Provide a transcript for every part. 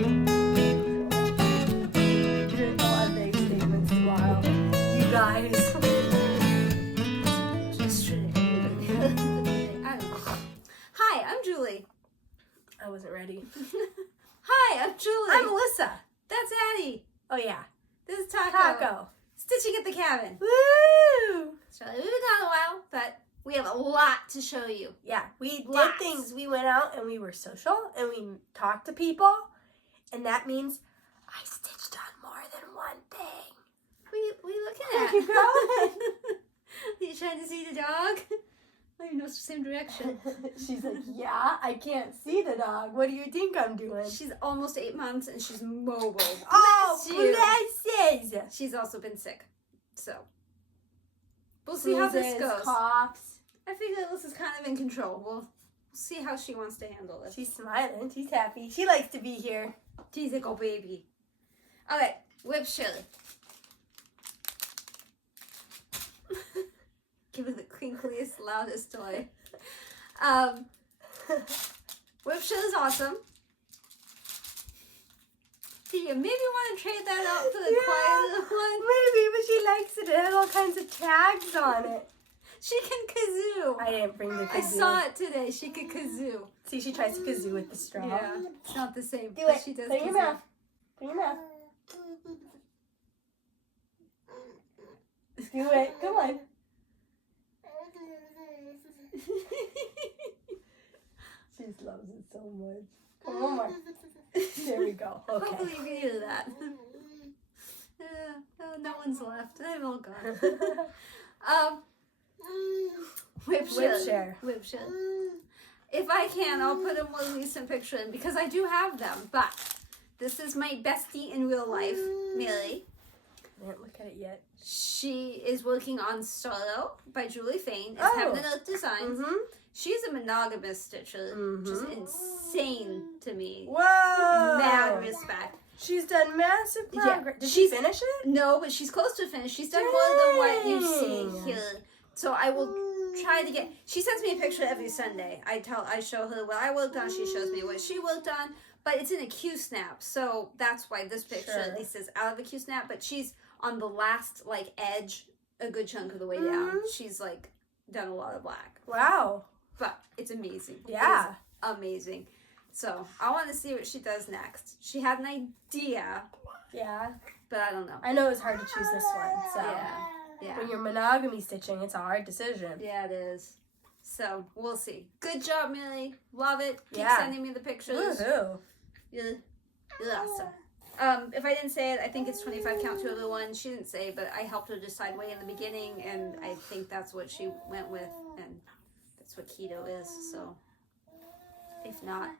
A lot of big statements tomorrow. You guys. Hi, I'm Julie. I wasn't ready. Hi, I'm Julie. I'm Melissa. That's Addie. Oh yeah. This is Taco. Taco. Stitching at the cabin. Woo! So we've been gone a while, but we have a lot to show you. Yeah, we did Lots. things. We went out and we were social and we talked to people. And that means I stitched on more than one thing. What are you looking Where at? you going? Are you trying to see the dog? I don't even know it's the same direction. She's like, yeah, I can't see the dog. What do you think I'm doing? She's almost 8 months and she's mobile. Oh, Bless you. blesses. She's also been sick. So we'll see how this Sneezes, goes. coughs. I figure Alyssa's kind of in control. We'll see how she wants to handle this. She's smiling. She's happy. She likes to be here. She's a good baby. Alright, WIP SHARE. Give her the crinkliest, loudest toy. WIP SHARE is awesome. Do you maybe want to trade that out for the quiet little one? Maybe, but she likes it. It has all kinds of tags on it. She can kazoo. I didn't bring the kazoo. I saw it today. She could kazoo. See, she tries to kazoo with the straw. Yeah, it's not the same. Do but it. She does Put it in your kazoo. mouth. Put it in your mouth. Do it. Come on. She loves it so much. Come on, one more. There we go. Okay. Hopefully you can do that. No one's left. I'm all gone. WIP SHARE. WIP SHARE. If I can, I'll put a more recent picture in because I do have them. But this is my bestie in real life, Millie. I didn't look at it yet. She is working on Solo by Julie Fain. It's Oh. Heaven and Earth Designs. Mm-hmm. She's a monogamous stitcher, which is insane to me. Whoa! Mad respect. She's done massive progress. Yeah, Did she finish it? No, but she's close to finish. She's done more than what you see Dang. here. So I will try to get. She sends me a picture every Sunday. I show her what I worked on. She shows me what she worked on. But it's in a Q-snap, so that's why this picture Sure. at least is out of a Q-snap. But she's on the last edge, a good chunk of the way down. She's done a lot of black. Wow. But it's amazing. Yeah. It's amazing. So I want to see what she does next. She had an idea, Yeah. but I don't know. I know it was hard to choose this one. So Yeah. when you're monogamy stitching, it's a hard decision. Yeah, it is. So we'll see. Good job, Millie. Love it. Keep Yeah. sending me the pictures. Woohoo. You're awesome. If I didn't say it, I think it's 25 count to the one. She didn't say, but I helped her decide way in the beginning, and I think that's what she went with, and that's what keto is. So if not,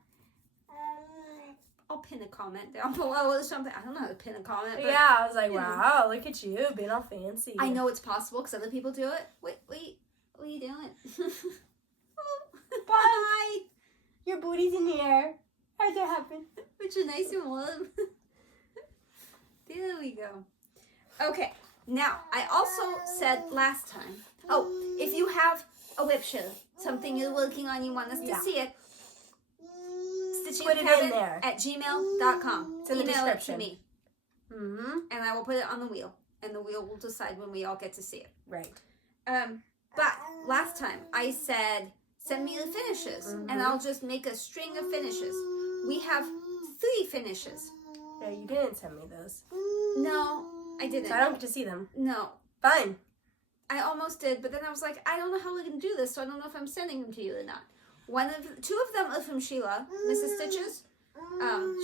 I'll pin a comment down below or something. I don't know how to pin a comment. But Yeah, I was like, wow, look at you being all fancy. I know it's possible because other people do it. Wait, what are you doing? Bye. Your booty's in the air. How'd that happen? Which is nice and warm. There we go. Okay, now I also said last time. Oh, if you have a WIP SHARE, something you're working on, you want us to see it. Put it in there. StitchingAtTheCabin@gmail.com. It's in the Email description. it to me, Mm-hmm. and I will put it on the wheel, and the wheel will decide when we all get to see it. Right. But last time I said, send me the finishes, and I'll just make a string of finishes. We have 3 finishes. Yeah, you didn't send me those. No, I didn't. So I don't get to see them. No, Fine. I almost did, but then I was like, I don't know how we're gonna do this, so I don't know if I'm sending them to you or not. 2 of them are from Sheila, Missusstitches.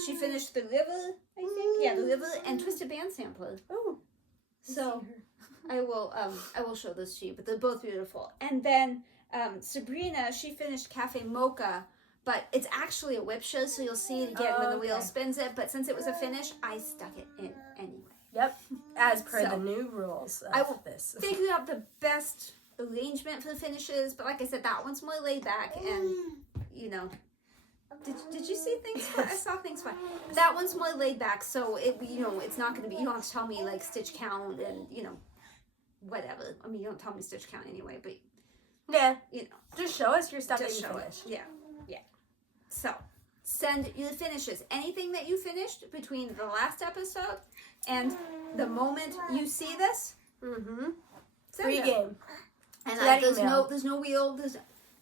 She finished the river, I think. Yeah, the river and Twisted Band Sampler. Oh. So I will show those to you, but they're both beautiful. And then Sabrina, she finished Cafe Mocha, but it's actually a WIP SHARE, so you'll see it again when the wheel spins it. But since it was a finish, I stuck it in anyway. Yep. As per So, the new rules of I will this. figure out the best arrangement for the finishes, but like I said, that one's more laid back, and you know, did you see things? I saw things fine. That one's more laid back, so it's not going to be. You don't have to tell me stitch count and whatever. I mean, you don't tell me stitch count anyway, but Yeah. you know, Just show us your stuff that just you show finished. it. Yeah. So send you the finishes. Anything that you finished between the last episode and the moment you see this, Free game. And So there's no wheel.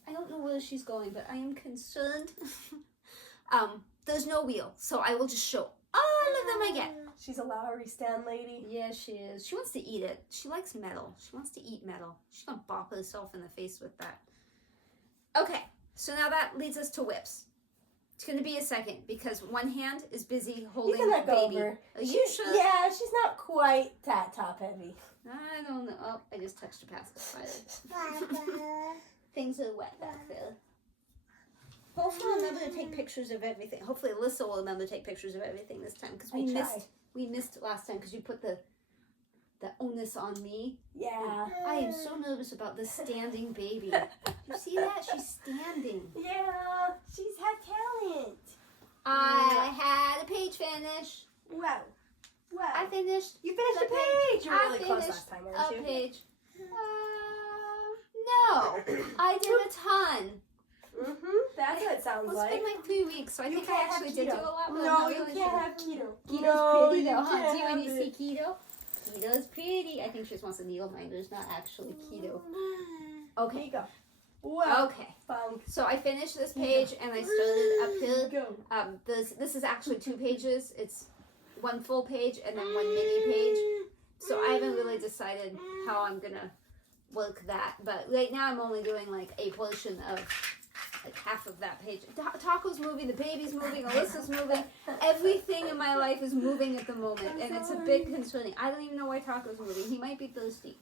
I don't know where she's going, but I am concerned. There's no wheel, so I will just show all of them again. She's a Lowry stand lady. Yeah, she is. She wants to eat it. She likes metal. She wants to eat metal. She's gonna bop herself in the face with that. Okay, so now that leads us to whips. It's gonna be a second because one hand is busy holding You can let go baby. of her. Are you sure? Yeah, she's not quite that top heavy. I don't know. Oh, I just touched a pacifier. Things are wet back there. Hopefully I'll remember to take pictures of everything. Hopefully Alyssa will remember to take pictures of everything this time because we missed last time because you put the onus on me. Yeah. I am so nervous about this standing baby. You see that? She's standing. Yeah, she's had talent. I had a page finish. Wow. Wow. I finished. You finished the the page. You were really close finished last time, weren't you? a page. No, I did a ton. That's what it sounds Well, like. it's been like 3 weeks, so I think I actually did do a lot. But No, not you really can't sure. have keto. Keto's No, pretty you though, huh? can't Do you when have you it. see keto? Keto's pretty. I think she just wants a needle minder. It's not actually keto. Okay. Here you go. Wow. Okay. Funk. So I finished this page and I started up here. Go. This is actually 2 pages. It's 1 full page and then 1 mini page. So I haven't really decided how I'm gonna work that. But right now I'm only doing like a portion of like half of that page. Taco's moving, the baby's moving, Alyssa's moving. Everything in my life is moving at the moment, and it's a bit concerning. I don't even know why Taco's moving. He might be thirsty.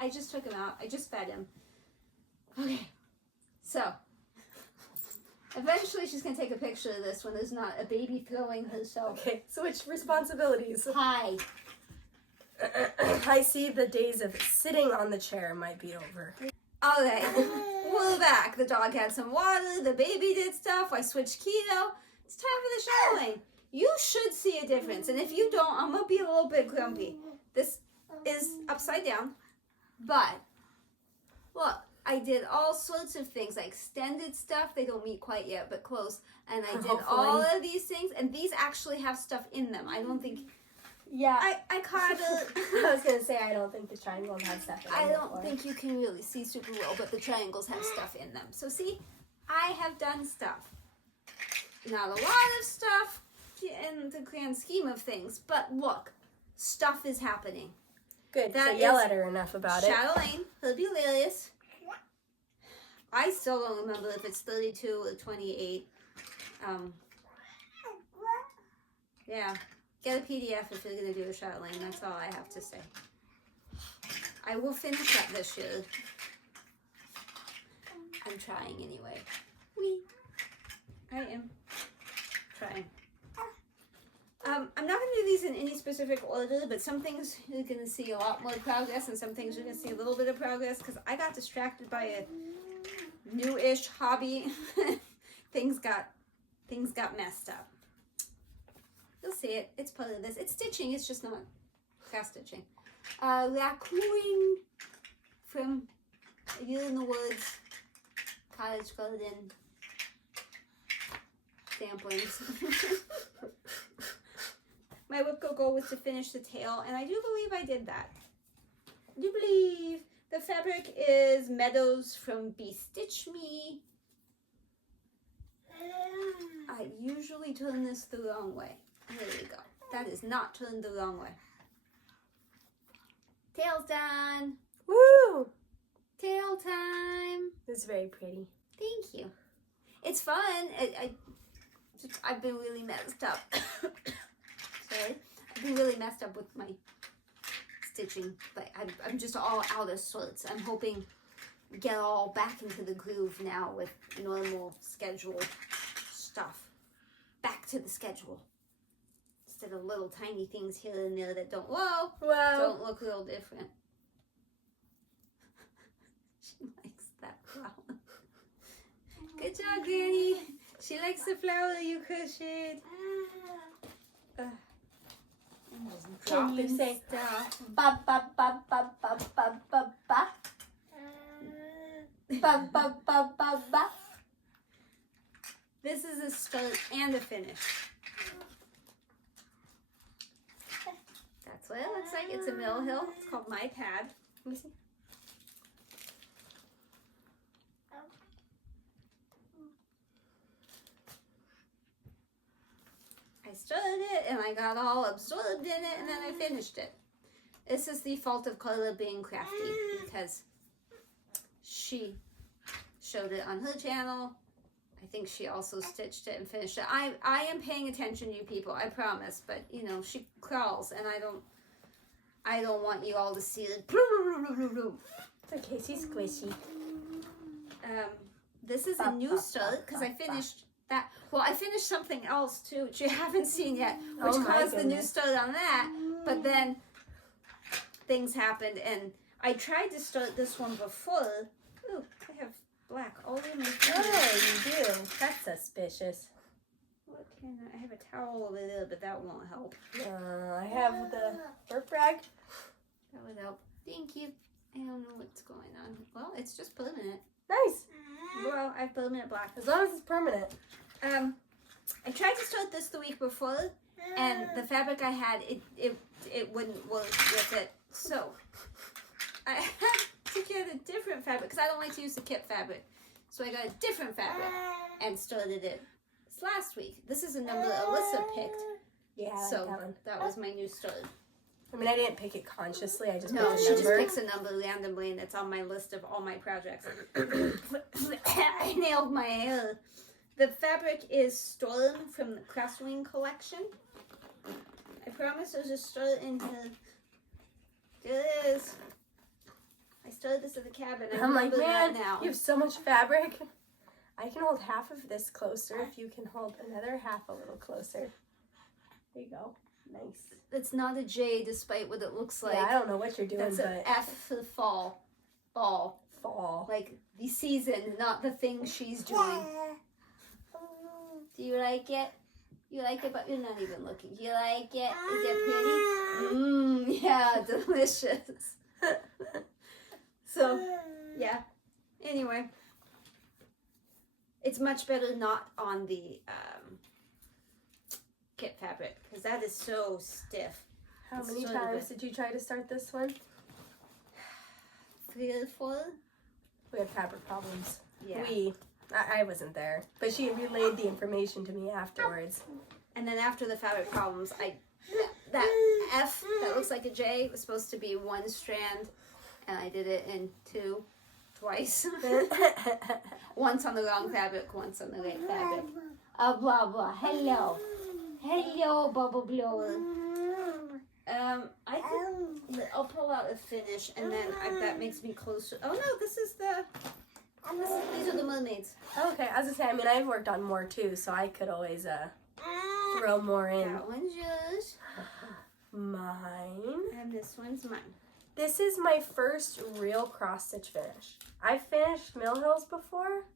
I just took him out. I just fed him. Okay, so eventually she's gonna take a picture of this when there's not a baby throwing herself. Okay, switch responsibilities. Hi. I see the days of sitting on the chair might be over. Okay, we're back. The dog had some water. The baby did stuff. I switched keto. It's time for the Chatelaine. You should see a difference, and if you don't, I'm gonna be a little bit grumpy. This is upside down, but look, I did all sorts of things. I extended stuff. They don't meet quite yet, but close. And I did all of these things, and these actually have stuff in them. I don't think. Yeah. I caught it. I was gonna say I don't think the triangles have stuff in them. I don't think you can really see super well, but the triangles have stuff in them. So see, I have done stuff. Not a lot of stuff in the grand scheme of things, but look, stuff is happening. Good. That So yell is at her enough about it. Chatelaine, hilarious. I still don't remember if it's 32 or 28. Yeah. Get a PDF if you're going to do a Chatelaine. That's all I have to say. I will finish up this year. I'm trying anyway. I am trying. I'm not going to do these in any specific order, but some things you're going to see a lot more progress, and some things you're going to see a little bit of progress, because I got distracted by a new-ish hobby. Things got messed up. You'll see it. It's part of this. It's stitching. It's just not fast stitching. Raccoon from A Year in the Woods. Cottage garden. Samplings. My WIP goal was to finish the tail, and I do believe I did that. I do believe the fabric is Meadows from Be Stitch Me. I usually turn this the wrong way. There we go. That is not turned the wrong way. Tail's done. Woo! Tail time. It's very pretty. Thank you. It's fun. I've been really messed up. Sorry. I've been really messed up with my stitching. But I'm just all out of sorts. I'm hoping to get all back into the groove now with normal schedule stuff. Back to the schedule. Instead of little tiny things here and there that don't don't look real different. She likes that flower. Good job, Granny. She likes the flower you crocheted. Can you say stuff. ba ba ba ba ba ba ba ba? Ba ba ba ba ba. This is a start and a finish. That's what it looks like. It's a mill hill. It's called My Pad. Let me see. I started it and I got all absorbed in it and then I finished it. This is the fault of KarlaBeingCrafty because she showed it on her channel. I think she also stitched it and finished it. I am paying attention, you people, I promise. But you know, she crawls, and I don't want you all to see it. It's okay, she's squishy. This is a new start because I finished that. Well, I finished something else too, which you haven't seen yet, which caused the new start on that. But then things happened, and I tried to start this one before. Ooh, I have black all in my fingers. Oh, you do? That's suspicious. What can I have a towel over there, but that won't help. I have the burp rag. That would help. Thank you. I don't know what's going on. Well, it's just permanent. Nice. Well, I have permanent black. As long as it's permanent. I tried to start this the week before, and the fabric I had, it wouldn't work with it. So I had to get a different fabric because I don't like to use the kit fabric. So I got a different fabric and started it last week. This is a number Alyssa picked. Yeah, I like so that one. that was my new start. I mean, I didn't pick it consciously. I just No, picked a she just number. picks a number randomly, and it's on my list of all my projects. I nailed my hair. The fabric is Storm from the Chatelaine collection. I promise there's a start in here. There it is. I started this at the cabin. I'm like, man, now. you have so much fabric. I can hold half of this closer if you can hold another half a little closer. There you go. Nice. It's not a J, despite what it looks like. Yeah, I don't know what you're doing, That's but an F for fall. Fall. fall. Like the season, not the thing she's doing. Do you like it? You like it, but you're not even looking. Do you like it? Is it pretty? Mmm, yeah, delicious. So, yeah. Anyway. It's much better not on the kit fabric, because that is so stiff. How many times did you try to start this one? 3 or 4? We had fabric problems. Yeah. I wasn't there, but she relayed the information to me afterwards. And then after the fabric problems, that F that looks like a J was supposed to be 1 strand, and I did it in 2, twice. Once on the wrong fabric, once on the right fabric. Blah blah. Hello, bubble blower. I'll pull out a finish, and then that makes me closer. Oh no, these are the mermaids. Okay, as I say, I mean, I've worked on more too, so I could always throw more in. That one's yours. Mine. And this one's mine. This is my first real cross stitch finish. I've finished Mill Hills before,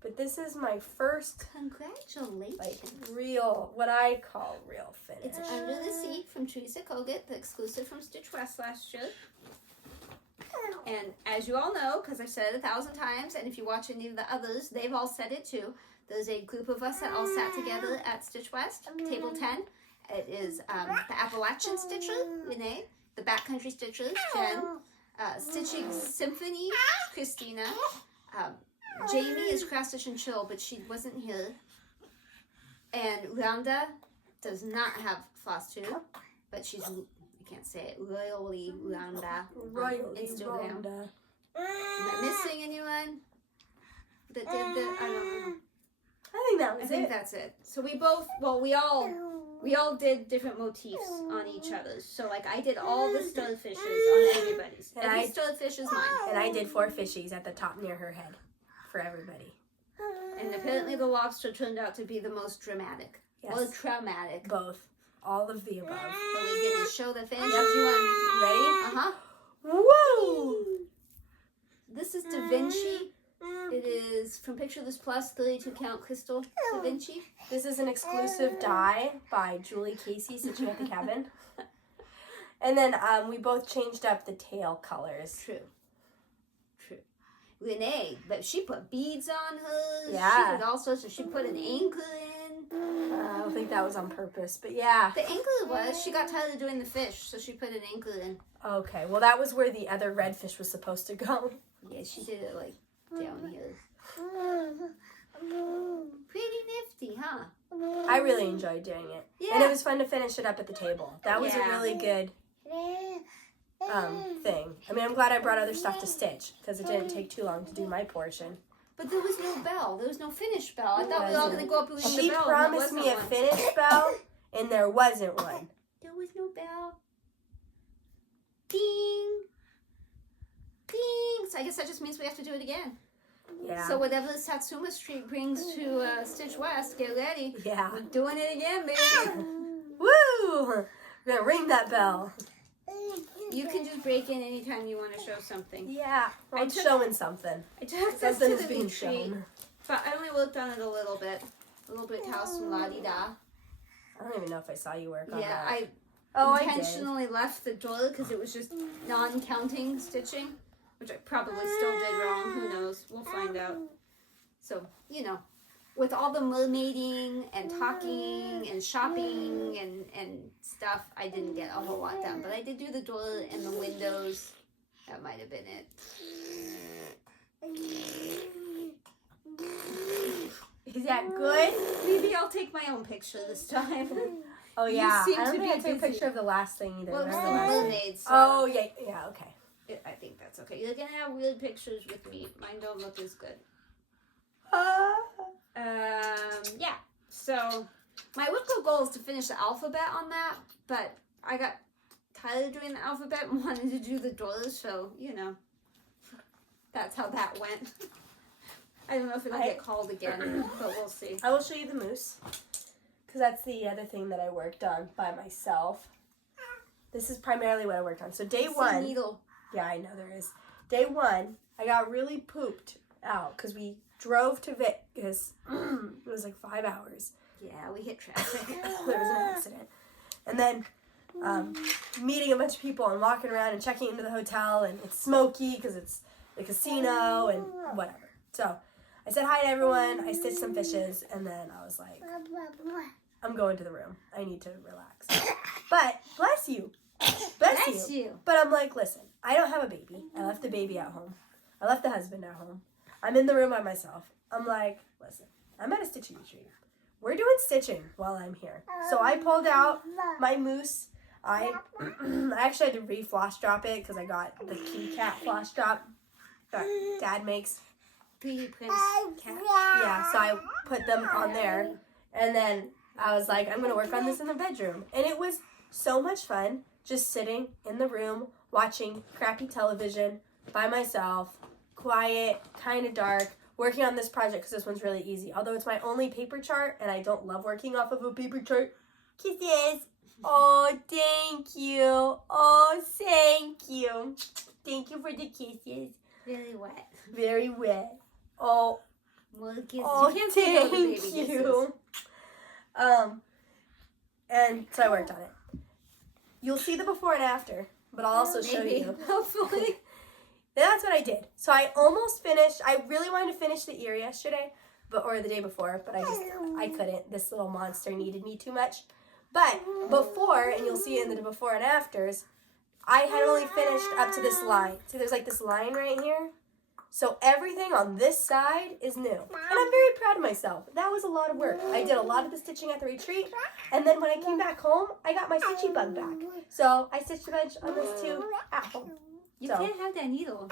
but this is my first Congratulations. real, what I call real finish. It's Under the Sea from Teresa Kogut, the exclusive from Stitch West last year. And as you all know, because I've said it 1,000 times, and if you watch any of the others, they've all said it too. There's a group of us that all sat together at Stitch West, table 10. It is the Appalachian Stitcher, Renee, the Backcountry Stitcher, Jen, Stitching Symphony, Christina. Jamie is Craft Stitch and Chill, but she wasn't here. And Rhonda does not have FlossTube, but she's, I can't say it, Royally Rhonda on Instagram. Am I missing anyone that did the, I don't know. I think that was I think that's it. So we both, well, we all did different motifs on each other's. So like I did all the starfishes on everybody's. And Every starfish is mine. And I did 4 fishies at the top near her head for everybody. And apparently the lobster turned out to be the most dramatic. Yes. Or traumatic. Both. All of the above. Are we going to show the finish? Yep. You ready? Uh-huh. Woo! This is Da Vinci. It is from Picture This Plus, 32 count crystal Da Vinci. This is an exclusive die by Julie Casey, StitchingAtTheCabin. And then we both changed up the tail colors. True. Renee, but she put beads on hers. Yeah. She did all sorts of, she put an ankle in. I don't think that was on purpose, but yeah. The ankle was, she got tired of doing the fish, so she put an ankle in. Okay, well that was where the other red fish was supposed to go. Yeah, she did it like down here. Pretty nifty, huh? I really enjoyed doing it. Yeah. And it was fun to finish it up at the table. That was Yeah. a really good thing. I mean, I'm glad I brought other stuff to stitch because it didn't take too long to do my portion. But there was no bell. There was no finish bell. I thought we were all going to go up and ring the She bell. promised me a finish bell, and there wasn't one. There was no bell. Ding. Ding. So I guess that just means we have to do it again. Yeah. So whatever the Satsuma Street brings to Stitch West, get ready. Yeah. We're doing it again, baby. Woo! We're going to ring that bell. You can just break in anytime you want to show something. Yeah. I'm showing something. I took this Something to is the being retreat, shown. but I only worked on it a little bit. A little bit house from la-di-da. I don't even know if I saw you work on Yeah, that. I intentionally left the door because it was just non-counting stitching, which I probably still did wrong. Who knows? We'll find out. So, you know, with all the mermaiding and talking and shopping and stuff, I didn't get a whole lot done. But I did do the door and the windows. That might have been it. Is that good? Maybe I'll take my own picture this time. Oh, yeah. seem I don't to think I be took a busy. picture of the last thing either. Well, it was the remember? mermaids. So Oh, yeah. Yeah, okay. I think that's okay. You're gonna have weird pictures with me. Mine don't look as good. Yeah. So my WIP goal is to finish the alphabet on that, but I got tired of doing the alphabet and wanted to do the doors, so you know, that's how that went. I don't know if it'll get called again, but we'll see. I will show you the moose, because that's the other thing that I worked on by myself. This is primarily what I worked on. So day one, Needle. yeah, I know there is. Day one, I got really pooped out because we drove to Vic because it was like 5 hours. Yeah, we hit traffic. There was an accident. And then meeting a bunch of people and walking around and checking into the hotel, and it's smoky because it's the casino and whatever. So I said hi to everyone, I stitched some fishes, and then I was like, I'm going to the room. I need to relax. But, bless you. Bless you. But I'm like, listen, I don't have a baby. I left the baby at home. I left the husband at home. I'm in the room by myself. I'm like, listen, I'm at a stitching retreat. We're doing stitching while I'm here. So I pulled out my moose. I actually had to re-floss drop it because I got the kitty cat floss drop that Dad makes. Beauty Prince cat. Yeah, so I put them on there. And then I was like, I'm going to work on this in the bedroom. And it was so much fun just sitting in the room watching crappy television by myself, quiet, kind of dark, working on this project because this one's really easy. Although it's my only paper chart and I don't love working off of a paper chart. Kisses. Oh, thank you. Oh, thank you. Thank you for the kisses. Very wet. Very wet. Oh, More kisses. oh, You can't see all the baby thank kisses. you. And so I worked on it. You'll see the before and after, but I'll also show Maybe. you. Hopefully. That's what I did. So I almost finished. I really wanted to finish the ear yesterday, or the day before, but I couldn't. This little monster needed me too much. But before, and you'll see it in the before and afters, I had only finished up to this line. See, there's like this line right here. So everything on this side is new. And I'm very proud of myself. That was a lot of work. I did a lot of the stitching at the retreat. And then when I came back home, I got my stitchy bug back. So I stitched a bunch on this too at home. You can't have that needle.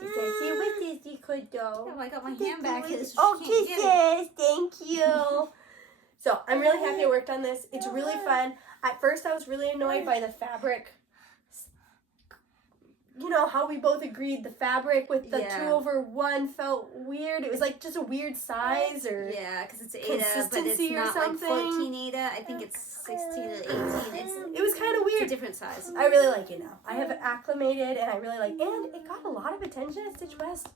She said, see what this you could do. Oh, I got my hand back. Oh, kisses. Thank you. So I'm really happy I worked on this. It's really fun. At first I was really annoyed by the fabric. You know how we both agreed the fabric with the 2/1 felt weird. It was like just a weird size or because it's Aida, but it's consistency or not something. like 14 Aida. I think it's 16 or 18. It was kind of weird. It's a different size. I really like it now. I have it acclimated and I really like it. And it got a lot of attention at Stitch West.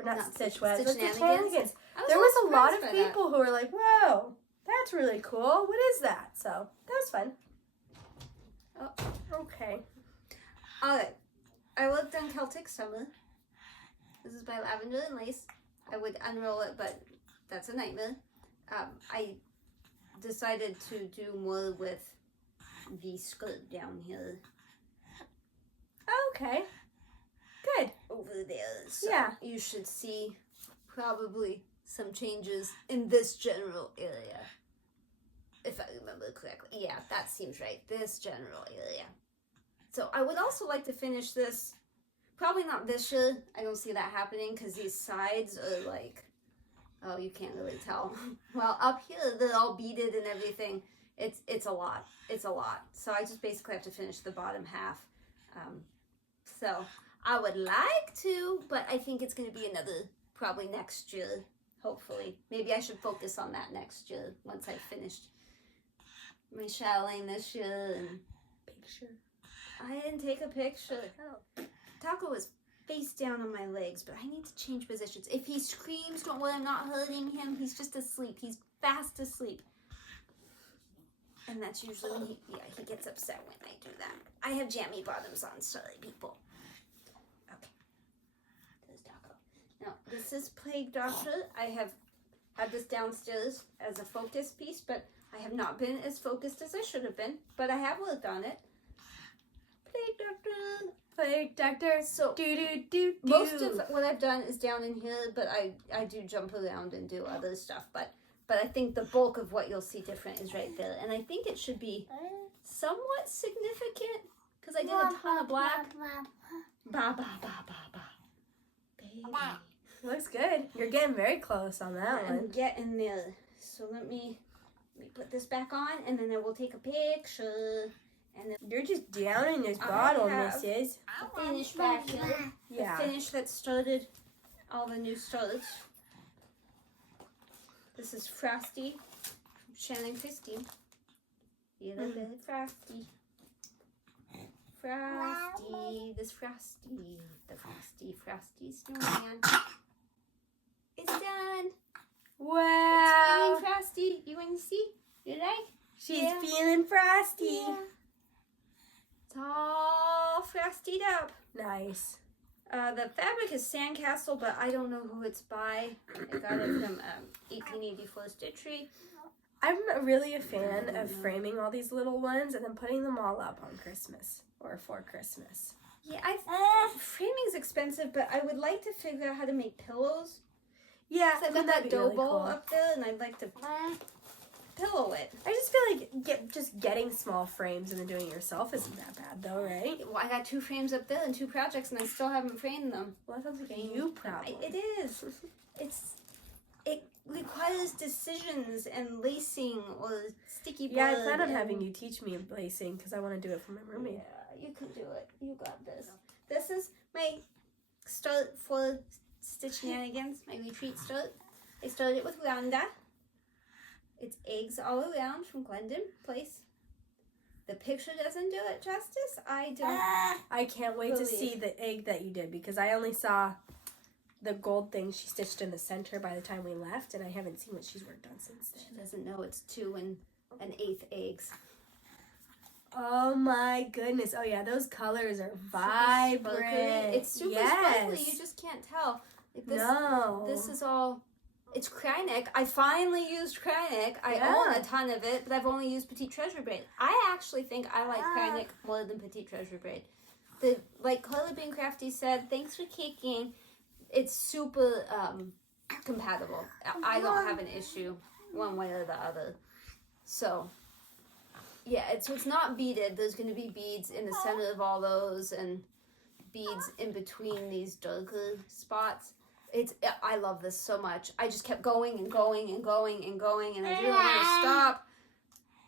Or not Stitch West, but Stitchnanigans. There was a lot of people who were like, whoa, that's really cool. What is that? So that was fun. Oh, okay. All right. I worked on Celtic Summer. This is by Lavender and Lace. I would unroll it, but that's a nightmare. I decided to do more with the skirt down here. Okay. Good. Over there. So Yeah. you should see probably some changes in this general area. If I remember correctly. Yeah, that seems right. This general area. So I would also like to finish this. Probably not this year. I don't see that happening because these sides are like, oh, you can't really tell. Well, up here they're all beaded and everything. It's a lot. It's a lot. So I just basically have to finish the bottom half. So I would like to, but I think it's going to be another, probably next year, hopefully. Maybe I should focus on that next year once I've finished my Chatelaine this year. And Picture. I didn't take a picture. Oh. Taco is face down on my legs, but I need to change positions. If he screams, don't worry, I'm not hurting him. He's just asleep. He's fast asleep. And that's usually when he gets upset when I do that. I have jammy bottoms on, sorry people. Okay. There's Taco. Now, this is Plague Doctor. I have had this downstairs as a focus piece, but I have not been as focused as I should have been. But I have worked on it. Plague Doctor. Plague Doctor. So, most of what I've done is down in here, but I do jump around and do other stuff. But I think the bulk of what you'll see different is right there. And I think it should be somewhat significant because I did a ton of black. Ba, ba, ba, ba, ba. Baby. Looks good. You're getting very close on that one. I'm getting there. So let me put this back on and then I will take a picture. And then You're just downing this bottle, missus. the finish back here. Yeah. The finish that started all the new starts. This is Frosty from Shannon Christine. Yeah, little bit Frosty. Frosty. This Frosty. The Frosty snowman. It's done. Wow. It's feeling Frosty. You want to see? You like? She's feeling frosty. Yeah. It's all frosted up. Nice. The fabric is Sandcastle, but I don't know who it's by. I got it from 1884 Stitchery. I'm really a fan of framing all these little ones and then putting them all up on Christmas or for Christmas. Yeah, framing's expensive, but I would like to figure out how to make pillows. Yeah, So I've got that dough bowl up there, and I'd like to pillow it. I just feel like just getting small frames and then doing it yourself isn't that bad, though, right? Well, I got 2 frames up there and 2 projects, and I still haven't framed them. Well, that sounds like a you problem. It is. It requires decisions and lacing or sticky board. Yeah, I plan on having you teach me lacing because I want to do it for my roommate. Yeah, you can do it. You got this. This is my start for Stitchnanigans, my retreat start. I started with Rhonda. It's eggs all around from Glendon Place. The picture doesn't do it justice. I can't wait to see the egg that you did because I only saw the gold thing she stitched in the center by the time we left, and I haven't seen what she's worked on since then. She doesn't know it's 2 1/8 eggs. Oh my goodness. Oh yeah, those colors are vibrant. It's super sparkly. You just can't tell. Like this is all... It's Kreinik. I finally used Kreinik. I own a ton of it, but I've only used Petite Treasure Braid. I actually think I like Kreinik more than Petite Treasure Braid. Like KarlaBeingCrafty said, thanks for kicking. It's super compatible. I don't have an issue one way or the other. So, yeah, it's not beaded. There's going to be beads in the center of all those and beads in between these darker spots. I love this so much. I just kept going and going and going and going, and I didn't want to stop.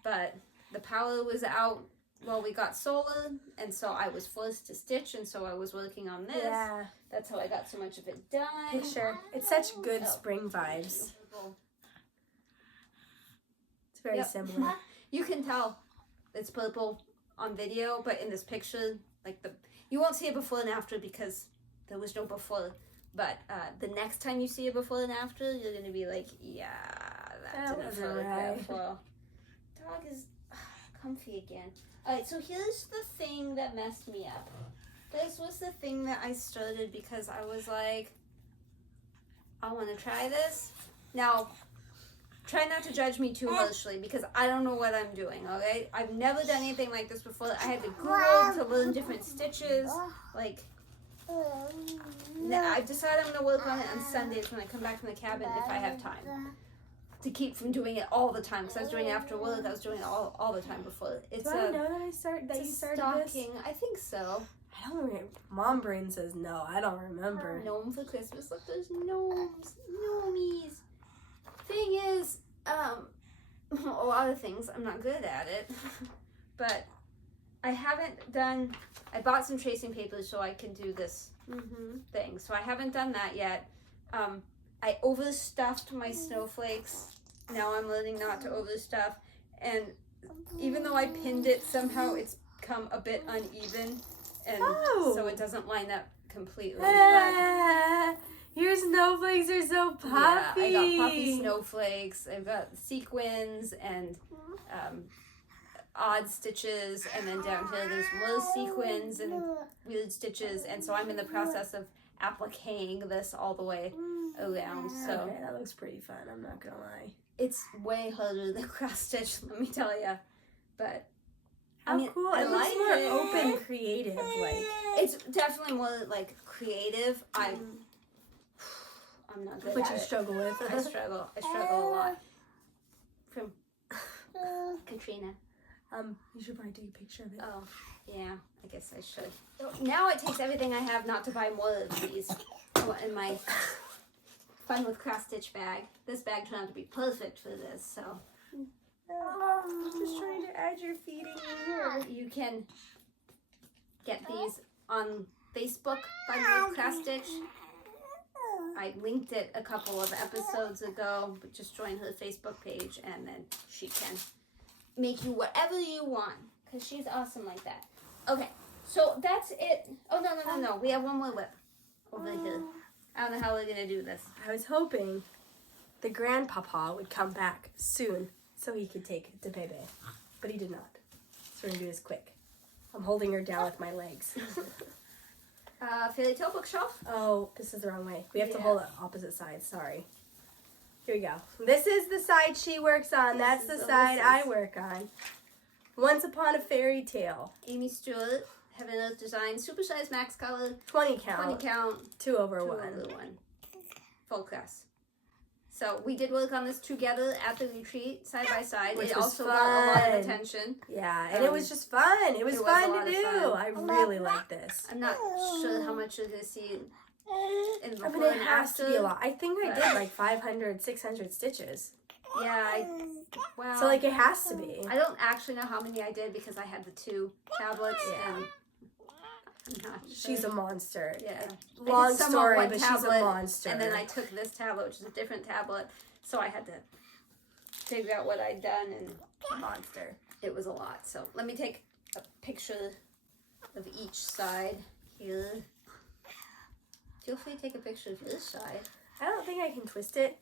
But the power was out while we got solar, and so I was forced to stitch, and so I was working on this. Yeah. That's how I got so much of it done. Picture. It's such good spring vibes. It's very similar. You can tell it's purple on video, but in this picture, you won't see it before and after because there was no before. But the next time you see it before and after, you're going to be like, yeah, that didn't photograph well. Dog is comfy again. Alright, so here's the thing that messed me up. This was the thing that I started because I was like, I want to try this. Now, try not to judge me too harshly because I don't know what I'm doing, okay? I've never done anything like this before. I had to Google to learn different stitches. Like, I've decided I'm going to work on it on Sundays when I come back from the cabin if I have time. To keep from doing it all the time, because I was doing it after work. I was doing it all the time before. It's Do I know that you started stocking. this? I think so. I don't remember. Mom brain says no. I don't remember. Gnome for Christmas. Look, there's gnomes, gnomies. Thing is, a lot of things I'm not good at it, but I haven't done. I bought some tracing papers so I can do this thing. So I haven't done that yet. I overstuffed my snowflakes. Now I'm learning not to overstuff. And even though I pinned it, somehow it's come a bit uneven. And so it doesn't line up completely. Your snowflakes are so puffy. Yeah, I got puffy snowflakes. I've got sequins and odd stitches. And then down here there's more sequins and weird stitches. And so I'm in the process of appliquing this all the way around. So okay, that looks pretty fun, I'm not gonna lie. It's way harder than cross stitch, let me tell you. But I mean, cool. It looks more open, creative. Like it's definitely more like creative. I'm not good what at you it. struggle with. I struggle a lot. From Katrina. You should probably take a picture of it. Oh, yeah, I guess I should. Now it takes everything I have not to buy more of these. In my Fun with Cross Stitch bag. This bag turned out to be perfect for this, so. I'm just trying to add your feeding in here. You can get these on Facebook, Fun with Cross Stitch. I linked it a couple of episodes ago, but just join her Facebook page and then she can make you whatever you want because she's awesome like that. Okay, so that's it. Oh, no. We have one more WIP over here. I don't know how we're going to do this. I was hoping the grandpapa would come back soon so he could take it to Bebe, but he did not. So we're going to do this quick. I'm holding her down with my legs. Fairy Tale Bookshelf. Oh, this is the wrong way. We have to hold it opposite sides. Sorry. Here we go. This is the side she works on. That's the side I work on. Once Upon a Fairy Tale. Amy Stewart, Heaven and Earth Design, Supersize Max Color. 20 count. 20 count. 2 over 1. 2 over 1. Full class. So we did work on this together at the retreat, side by side. Which it was also fun. got a lot of attention. Yeah, and it was just fun. It was fun to do. Fun. I really like this. I'm not sure how much you're going to see in the I mean, it has to be a lot. I think I did like 500, 600 stitches. Yeah, well. So like it has to be. I don't actually know how many I did because I had the 2 tablets and I'm not sure. She's a monster. Yeah. Long story, but she's a monster. And then I took this tablet, which is a different tablet, so I had to figure out what I'd done and monster. It was a lot. So let me take a picture of each side here. Feel free to take a picture of this side. I don't think I can twist it.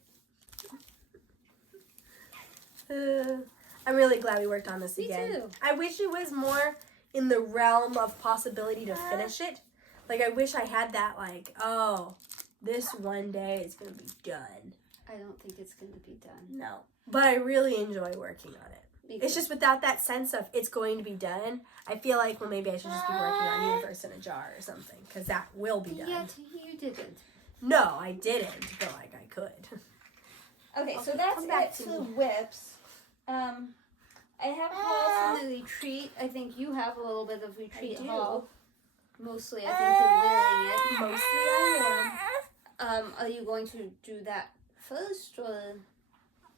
I'm really glad we worked on this again. Me too. I wish it was more in the realm of possibility to finish it. Like, I wish I had that, like, oh, this one day is going to be done. I don't think it's going to be done. No. But I really enjoy working on it. Because it's just without that sense of it's going to be done, I feel like, well, maybe I should just be working on Universe in a Jar or something, because that will be done. Yet you didn't. No, I didn't, but, like, I could. Okay, so that's it for WIPs. I have hauls from the retreat. I think you have a little bit of retreat haul. Mostly, I think you're wearing it. Mostly I am. Are you going to do that first, or?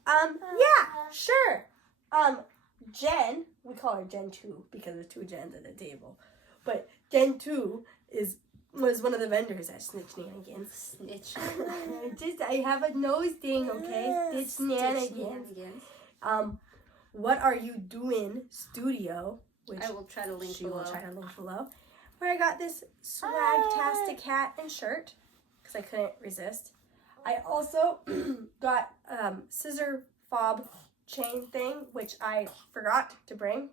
Yeah, sure. Jen, we call her Gen 2 because there's 2 Gens at the table. But Gen 2 was one of the vendors at Stitchnanigans. I have a nose thing, okay? Stitchnanigans. WhatRUDoinStudio, which I will try to link she below. will try to link below, where I got this swag-tastic hat and shirt because I couldn't resist. I also got scissor fob chain thing, which I forgot to bring.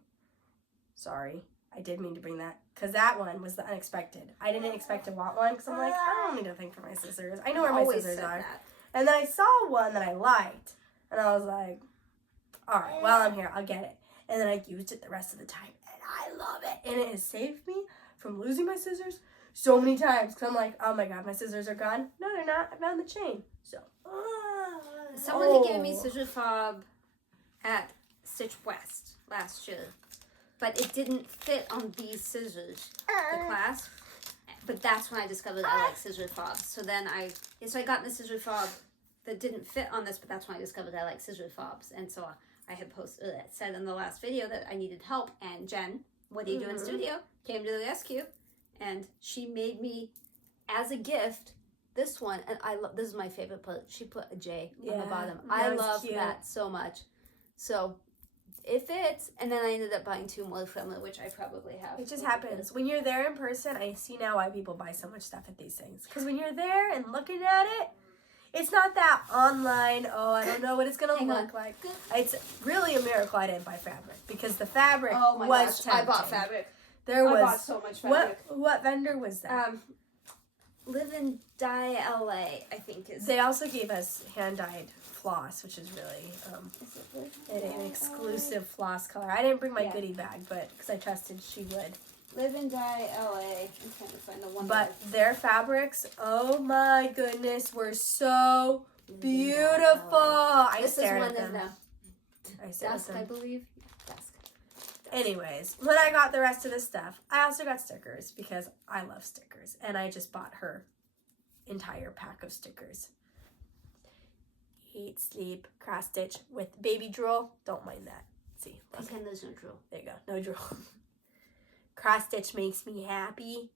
Sorry, I did mean to bring that because that one was the unexpected. I didn't expect to want one because I'm like, I don't need a thing for my scissors. I know where my scissors are. And then I saw one that I liked, and I was like, all right, while I'm here, I'll get it. And then I used it the rest of the time, and I love it. And it has saved me from losing my scissors so many times, because I'm like, oh my god, my scissors are gone. No, they're not. I found the chain. So, someone had given me scissor fob at Stitch West last year, but it didn't fit on these scissors, the clasp. But that's when I discovered I like scissor fobs. So then I got the scissor fob that didn't fit on this, but that's when I discovered I like scissor fobs. And so I had said in the last video that I needed help, and Jen, WhatRUDoinStudio, came to the rescue, and she made me, as a gift, this one, and this is my favorite part. She put a J on the bottom. I love that so much. So it fits, and then I ended up buying 2 more from it, which I probably have. It just happens. When you're there in person, I see now why people buy so much stuff at these things. Because when you're there and looking at it, it's not that online, oh, I don't know what it's going to look like. It's really a miracle I didn't buy fabric, because the fabric was tempting. I bought fabric. I bought so much fabric. What vendor was that? Live and Dye LA, I think is. They also gave us hand-dyed floss, which is really an exclusive floss color. I didn't bring my goodie bag, but because I trusted she would. Live and Dye LA. I'm trying to find the one. But their fabrics, oh my goodness, were so beautiful. I stared at them. I stared at them. I believe. Dusk. Anyways, when I got the rest of the stuff, I also got stickers because I love stickers, and I just bought her entire pack of stickers. Eat, sleep, cross stitch with baby drool. Don't mind that. See, pretend there's no drool. There you go, no drool. Cross stitch makes me happy.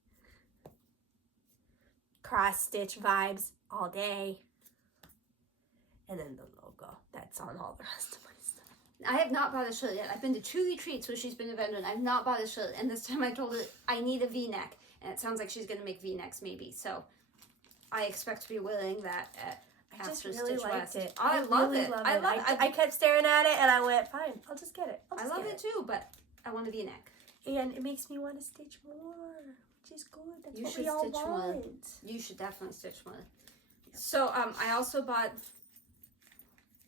Cross stitch vibes all day. And then the logo. That's on all the rest of my stuff. I have not bought a shirt yet. I've been to 2 retreats where she's been a vendor, and I've not bought a shirt. And this time I told her I need a V-neck, and it sounds like she's going to make V-necks maybe. So I expect to be wearing that at I just Stitch really liked West. it. I love it. I love it. I kept staring at it, and I went, fine, I'll just get it. I love it too, but I want a V-neck. And it makes me want to stitch more, which is good. That's what we all stitch want. more. You should definitely stitch more. So I also bought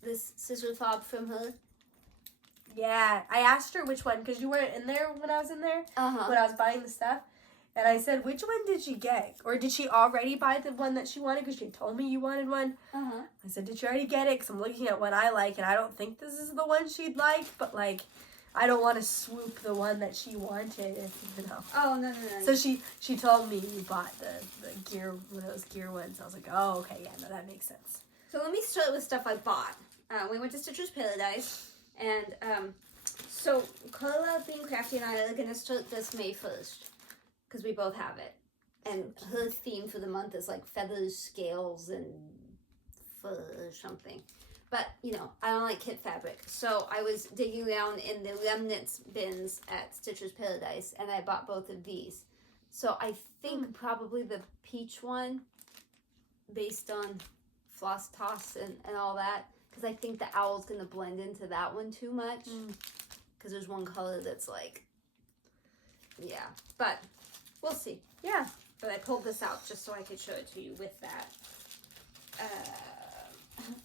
this scissor fob from her. Yeah, I asked her which one, because you weren't in there when I was in there, when I was buying the stuff. And I said, which one did she get? Or did she already buy the one that she wanted, because she told me you wanted one? I said, did you already get it? Because I'm looking at what I like, and I don't think this is the one she'd like, but like, I don't want to swoop the one that she wanted, you know. Oh, no. So she told me you bought the gear, one of those gear ones. I was like, oh, okay, yeah, no, that makes sense. So let me start with stuff I bought. We went to Stitcher's Paradise, and so KarlaBeingCrafty and I are going to start this May 1st, because we both have it. And her theme for the month is like feathers, scales, and fur or something. But, you know, I don't like kit fabric. So I was digging around in the remnants bins at Stitcher's Paradise, and I bought both of these. So I think probably the peach one, based on floss toss and all that, because I think the owl's going to blend into that one too much. Because there's one color that's like, yeah. But we'll see. Yeah. But I pulled this out just so I could show it to you with that.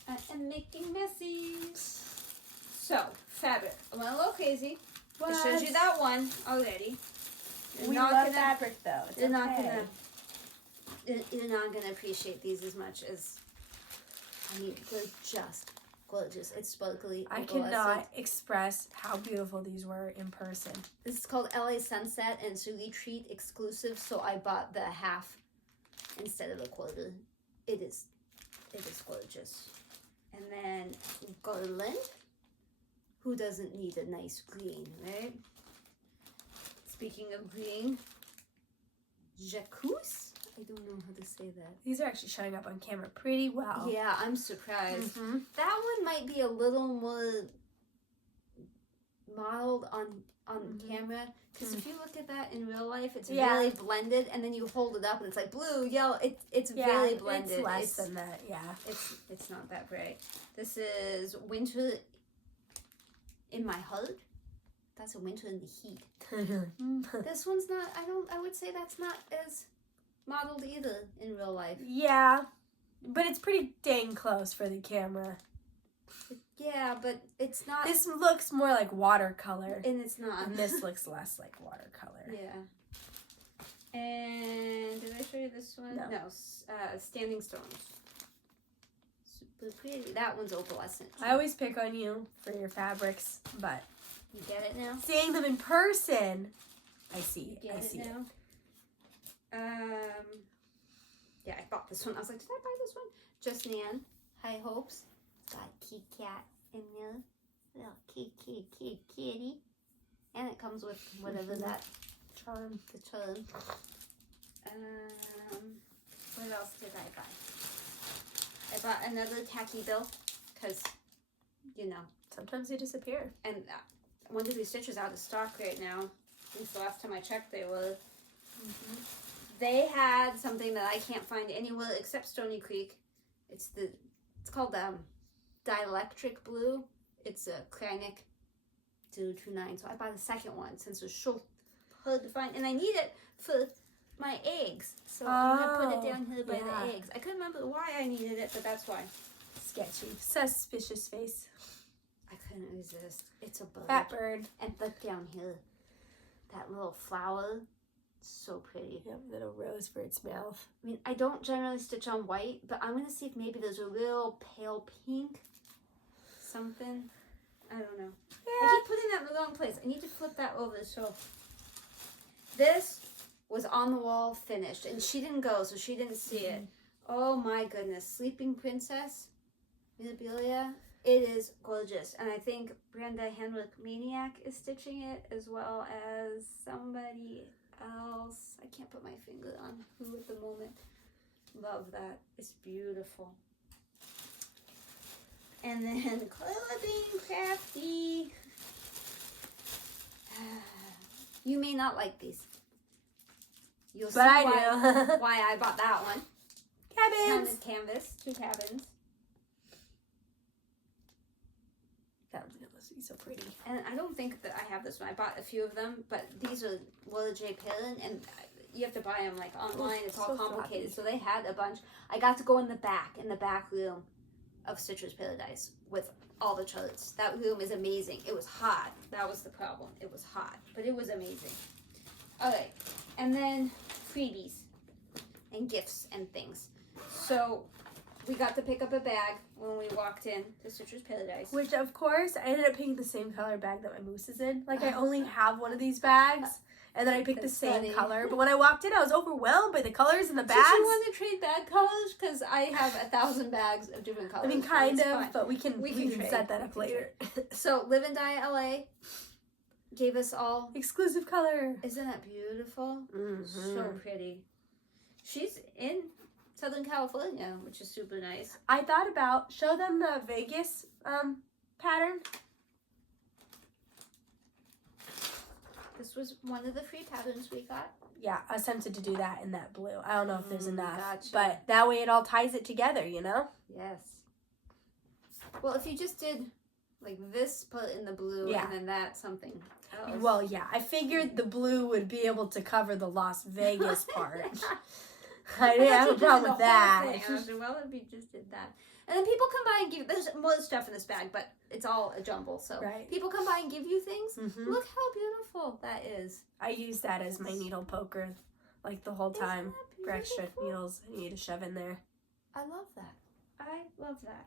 I am making messies. So, fabric. I went a little crazy. What? I showed you that one already. We love fabric, though. You're not gonna appreciate these as much as, I mean, they're just gorgeous. It's sparkly. I cannot express how beautiful these were in person. This is called LA Sunset, and it's a retreat exclusive, so I bought the half instead of a quarter. It is gorgeous. And then Garland. Who doesn't need a nice green, right? Speaking of green, Gecko. I don't know how to say that. These are actually showing up on camera pretty well. Yeah, I'm surprised. That one might be a little more modeled on camera, because if you look at that in real life, it's really blended, and then you hold it up and it's like blue, yellow. It's very blended. It's less than that. Yeah. It's not that bright. This is Winter in My Heart. That's a Winter in the Heat. This one's not. I would say that's not as modeled either in real life. Yeah. But it's pretty dang close for the camera. Yeah, but it's not. This looks more like watercolor. And it's not. And this looks less like watercolor. Yeah. And did I show you this one? No. Standing Stones. Super pretty. That one's opalescent. I always pick on you for your fabrics, but you get it now? seeing them in person, I see. You get I it see now? Yeah, I bought this one. I was like, did I buy this one? Just Nan. High Hopes. It's got a Kit Kat in there. Little kitty. And it comes with whatever that charm. The charm. What else did I buy? I bought another tacky bill because, you know. Sometimes they disappear. And one of these stitches out of stock right now. At least the last time I checked they were. Mm-hmm. They had something that I can't find anywhere except Stony Creek. It's called Dielectric Blue. It's a Kranich 029. So I bought the second one since it was so hard to find. And I need it for my eggs. So I'm going to put it down here by the eggs. I couldn't remember why I needed it, but that's why. Sketchy. Suspicious face. I couldn't resist. It's a bird. Fat bird. And look down here. That little flower. So pretty. Yep, little rose for its mouth. I mean, I don't generally stitch on white, but I'm going to see if maybe there's a real pale pink something. I don't know. Yeah. I keep putting that in the wrong place. I need to flip that over so. This was on the wall finished, and she didn't go, so she didn't see it. Oh my goodness. Sleeping Princess, Mirabilia. It is gorgeous, and I think Brenda Henwick Maniac is stitching it, as well as somebody else. I can't put my finger on who at the moment. Love that. It's beautiful. And then KarlaBeingCrafty. You may not like these. You'll see I why, do. why I bought that one. Cabins. Canvas. 2 cabins. That one's gonna be so pretty. And I don't think that I have this one. I bought a few of them, but these are Willa J. Palin, and you have to buy them like online. It's all complicated. So they had a bunch. I got to go in the back room of Stitcher's Paradise with all the charts. That room is amazing. It was hot. That was the problem. It was hot, but it was amazing. All right, and then freebies and gifts and things. So we got to pick up a bag when we walked in to Stitcher's Paradise. Which, of course, I ended up picking the same color bag that my moose is in. Like, I only have one of these bags, and then I picked the same color. But when I walked in, I was overwhelmed by the colors in the bags. Did you want to trade bag colors? Because I have 1,000 bags of different colors. I mean, kind of, but we can trade. set that up later. So, Live and Die LA gave us all... exclusive color. Isn't that beautiful? Mm-hmm. So pretty. She's in Southern California, which is super nice. I thought about, show them the Vegas pattern. This was one of the free patterns we got. Yeah, I was tempted to do that in that blue. I don't know if there's enough. Gotcha. But that way it all ties it together, you know? Yes. Well, if you just did like this, put in the blue, and then that something else. Well, yeah. I figured the blue would be able to cover the Las Vegas part. I didn't have a problem with that. I was like, well, if you just did that. And then people come by and give, there's more stuff in this bag, but it's all a jumble. So people come by and give you things. Mm-hmm. Look how beautiful that is. I use that as my needle poker, like the whole time. For extra needles I need to shove in there. I love that. I love that.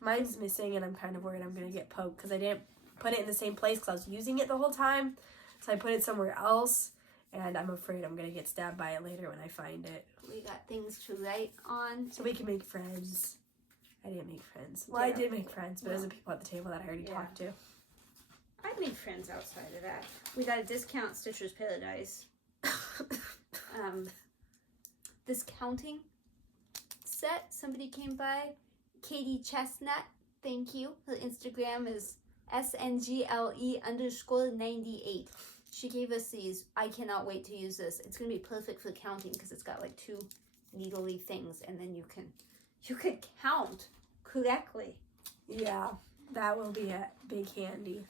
Mine's missing, and I'm kind of worried I'm going to get poked because I didn't put it in the same place because I was using it the whole time. So I put it somewhere else, and I'm afraid I'm going to get stabbed by it later when I find it. We got things to write on. So we can make friends. I didn't make friends. Well, I did make friends, but those are people at the table that I already talked to. I made friends outside of that. We got a discount Stitcher's Paradise. This counting set. Somebody came by. Katie Chestnut. Thank you. Her Instagram is SNGLE_98. She gave us these. I cannot wait to use this. It's going to be perfect for counting because it's got like 2 needly things, and then you could count correctly. Yeah, that will be a big handy.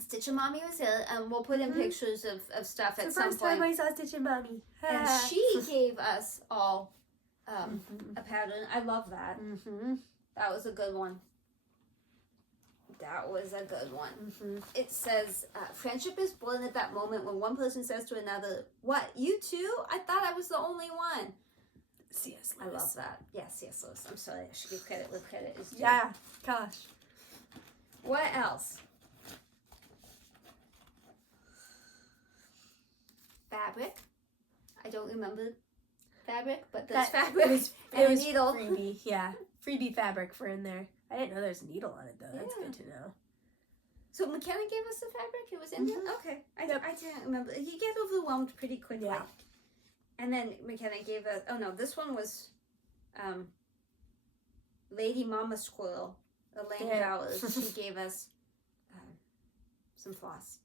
Stitchin Mommy was here, and we'll put in pictures of stuff at some point. The first time I saw Stitchin Mommy. And she gave us all a pattern. I love that. That was a good one. That was a good one. It says, friendship is born at that moment when one person says to another, what, you too? I thought I was the only one. C.S. I love that. Yeah, C.S. Lewis. I'm sorry. I should give credit where credit is due. Yeah, gosh. What else? Fabric. I don't remember fabric, but there's fabric It was a needle. Freebie, yeah. Freebie fabric for in there. I didn't know there's a needle on it, though. That's good to know. So McKenna gave us the fabric? It was in there? Okay. I didn't remember. You get overwhelmed pretty quickly. Yeah. And then McKenna gave us... Oh, no. This one was Lady Mama Squirrel, Elaine Bowers. She gave us some floss.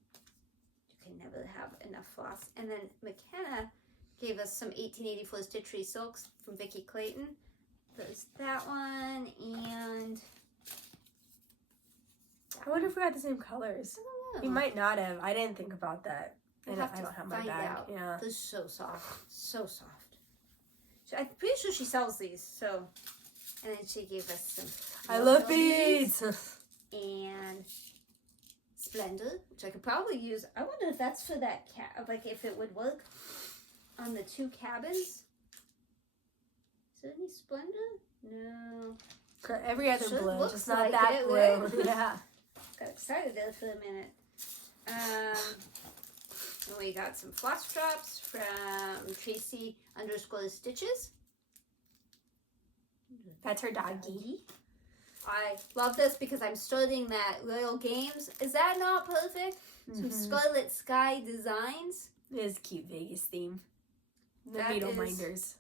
You can never have enough floss. And then McKenna gave us some 1884 Stitchery Silks from Vicki Clayton. There's that one, and... I wonder if we had the same colors. I don't know. We might not have. I didn't think about that. I don't have my find bag. out. Yeah. They're so soft. So soft. So I'm pretty sure she sells these, so... And then she gave us some... I love beads! And... Splendor, which I could probably use. I wonder if that's for that like if it would work on the two cabins. Is there any Splendor? No. Every other Sure blue, looks just not like that it, blue. right? Yeah. Got excited there for a minute. And we got some floss drops from Tracy_Stitches. That's her doggy. I love this because I'm starting that Royal Games. Is that not perfect? Some Scarlet Sky Designs. It is cute Vegas theme. The That needle is- minders.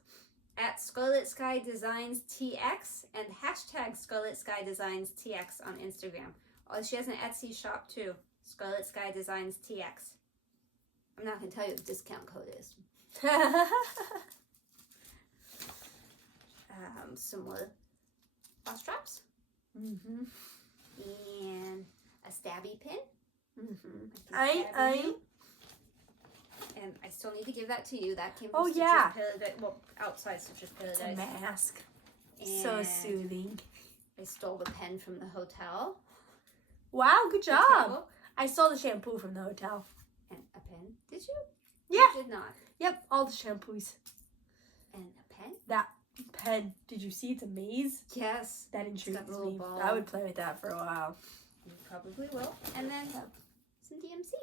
At Scarlet Sky Designs TX and hashtag Scarlet Sky Designs TX on Instagram. Oh, she has an Etsy shop too. Scarlet Sky Designs TX. I'm not going to tell you what the discount code is. Some more floss drops. And a stabby pin. And I still need to give that to you. That came from Stitches Paradise. Well, outside Stitches Paradise. It's a mask. And So soothing. I stole the pen from the hotel. Wow, good The job. table. I stole the shampoo from the hotel. And a pen. Did you? Yeah. You did not. Yep, all the shampoos. And a pen? That pen, did you see? It's a maze. Yes. That got intrigues a little me. ball. I would play with that for a while. You probably will. And then some DMC.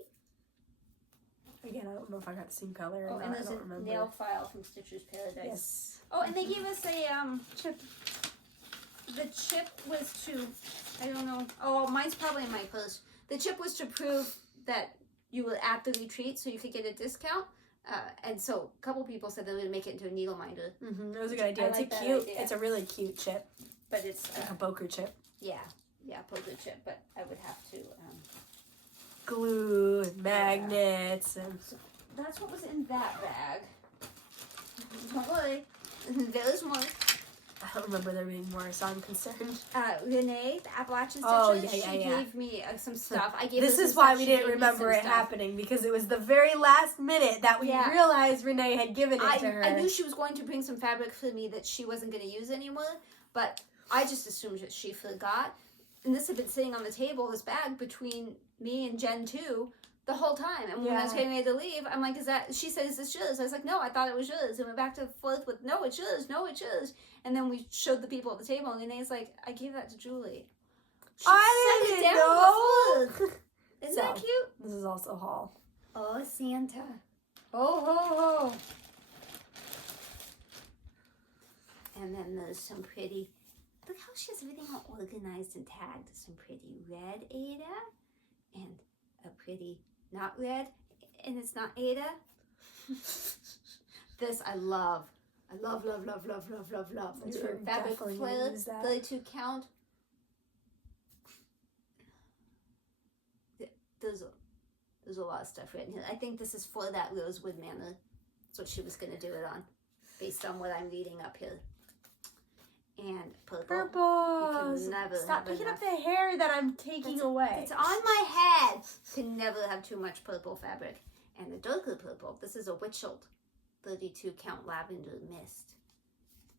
Again, I don't know if I got the same color or Oh, not. and there's I don't a remember. nail file from Stitcher's Paradise. Yes. Oh, and they gave us a chip. The chip was to, I don't know. Oh, mine's probably in my purse. The chip was to prove that you were at the retreat, so you could get a discount. And so a couple people said they would make it into a needle minder. That was a good idea. I It's like a that cute. idea. It's a really cute chip. But it's Like a poker chip. yeah, poker chip. But I would have to. Glue and magnets and. That's what was in that bag. Don't worry, there's more. I don't remember there being more, so I'm concerned. Renee, the Appalachian Stitcher, Oh, yeah, she yeah. gave me some stuff. I gave This her is some why stuff. we She didn't gave me remember some it stuff. happening, because it was the very last minute that we Yeah. realized Renee had given it to her. I knew she was going to bring some fabric for me that she wasn't going to use anymore, but I just assumed that she forgot. And this had been sitting on the table, this bag, between me and Jen too, the whole time. And when I was getting ready to leave, I'm like, she said, is this yours? I was like, no, I thought it was yours. And went back and forth with, no, it's yours, no, it's yours. And then we showed the people at the table, and Renee's like, I gave that to Julie. She I set it didn't down know. before. Isn't that cute? This is also a haul. Oh, Santa. Ho, ho, ho. And then there's some pretty, look how she has everything all organized and tagged. Some pretty red Ada and a pretty not red, and it's not Ada. This I love. I love, love, love, love, love, love, love. It's for fabric definitely flare, gonna use that. 32 count. There's a lot of stuff written here. I think this is for that Rosewood Manor. That's what she was going to do it on, based on what I'm reading up here. And purple. Purple. You can never Stop have picking up enough. the hair that I'm taking away. It's on my head. Can never have too much purple fabric. And the darker purple, this is a Witchelt 32 count lavender mist.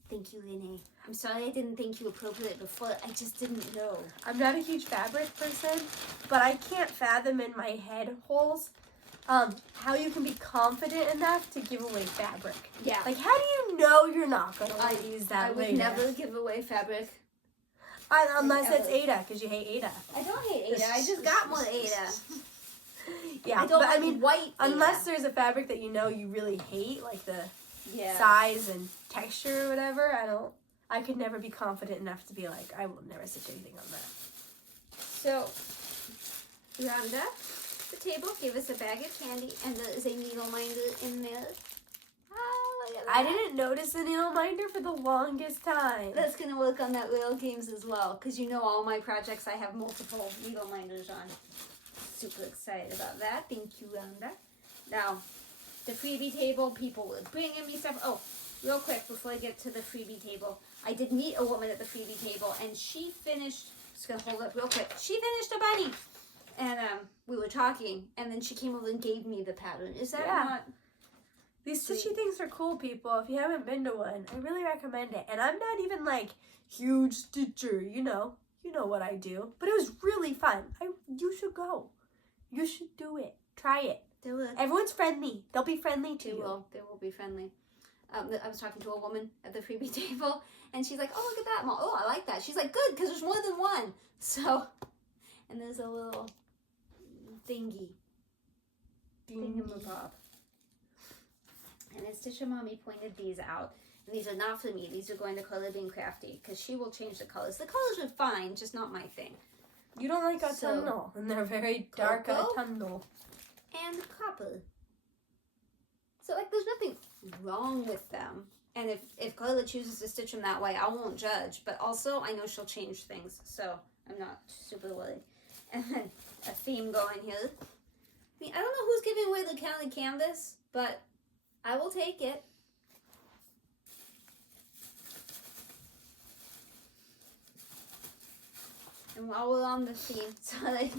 Thank you, Renee. I'm sorry I didn't think you appropriate before. I just didn't know. I'm not a huge fabric person, but I can't fathom in my head holes how you can be confident enough to give away fabric. Yeah. Like, how do you know you're not going to use that I would later? never give away fabric. Unless it's Ada, because you hate Ada. I don't hate Ada. I just got more Ada. Yeah, I don't but like I mean, white unless Ada. there's a fabric that you know you really hate, like the Yeah. size and texture or whatever, I could never be confident enough to be like, I will never stitch anything on that. So, Rhonda, the table, gave us a bag of candy, and there is a needle minder in there. Oh, look at that. I didn't notice the needle minder for the longest time. That's going to work on that Rail Games as well, because you know all my projects I have multiple needle minders on. Super excited about that. Thank you, Rhonda. Now, the freebie table, people were bringing me stuff. Oh, real quick, before I get to the freebie table, I did meet a woman at the freebie table, and she finished, just going to hold up real quick, she finished a bunny. And we were talking, and then she came over and gave me the pattern. Is that not... These stitchy things are cool, people. If you haven't been to one, I really recommend it. And I'm not even like huge stitcher, you know what I do. But it was really fun. You should go. You should do it. Try it. Do it. Everyone's friendly. They'll be friendly to you. They will be friendly. I was talking to a woman at the freebie table, and she's like, "Oh, look at that, Mom. Oh, I like that." She's like, "Good, because there's more than one." So, and there's a little thingy. Thingamabob. And then Stitchin Mommy pointed these out. And these are not for me. These are going to KarlaBeingCrafty, because she will change the colors. The colors are fine, just not my thing. You don't like autumnal, and they're very dark autumnal. And copper. So, like, there's nothing wrong with them. And if Carla chooses to stitch them that way, I won't judge. But also, I know she'll change things, so I'm not super worried. And then a theme going here. I mean, I don't know who's giving away the counted canvas, but I will take it. And while we're on the theme, so like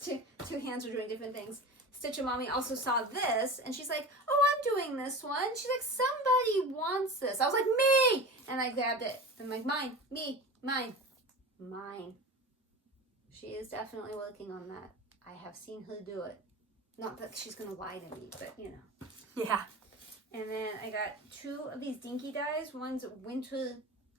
two hands are doing different things. Stitchin Mommy also saw this, and she's like, "Oh, I'm doing this one." She's like, "Somebody wants this." I was like, "Me!" And I grabbed it. I'm like, "Mine, me, mine, mine." She is definitely working on that. I have seen her do it. Not that she's gonna lie to me, but you know. Yeah. And then I got 2 of these dinky dies. One's Winter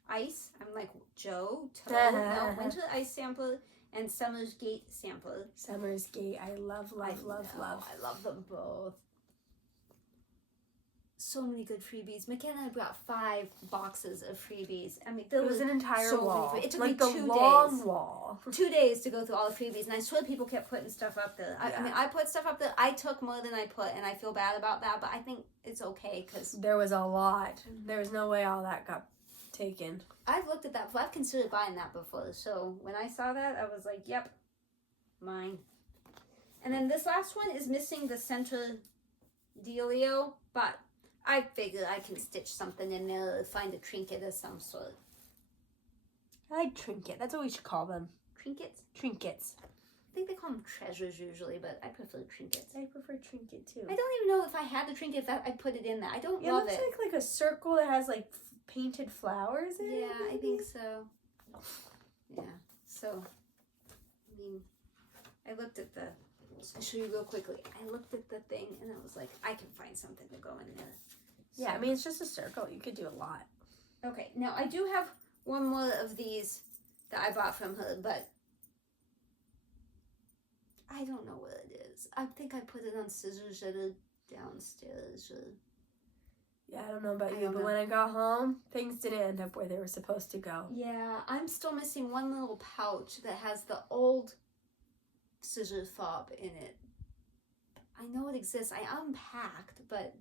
Ice. I'm like, Joe, no, Winter Ice sampler and Summer's Gate sampler. Summer's Gate. I love. I love them both. So many good freebies. McKenna brought 5 boxes of freebies. I mean, there was an entire so wall. It took like me the 2 long days. wall. 2 days to go through all the freebies, and I swear people kept putting stuff up there. Yeah. I mean, I put stuff up there. I took more than I put, and I feel bad about that, but I think it's okay, because There was a lot. There was no way all that got taken. I've looked at that before. I've considered buying that before, so when I saw that, I was like, yep, mine. And then this last one is missing the center dealio, but I figured I can stitch something in there or find a trinket of some sort. I like trinket. That's what we should call them. Trinkets? Trinkets. I think they call them treasures usually, but I prefer trinkets. I prefer trinket too. I don't even know if I had the trinket, if I'd put it in there. I don't love it. It looks like a circle that has like painted flowers in it. Yeah, I think so. Yeah, so, I mean, I looked at the, I'll show you real quickly. I looked at the thing and I was like, I can find something to go in there. So. Yeah, I mean, it's just a circle. You could do a lot. Okay, now I do have one more of these that I bought from her, but I don't know what it is. I think I put it on scissors that are downstairs. Or... Yeah, I don't know about you, but when I got home, things didn't end up where they were supposed to go. Yeah, I'm still missing one little pouch that has the old scissor fob in it. I know it exists. I unpacked, but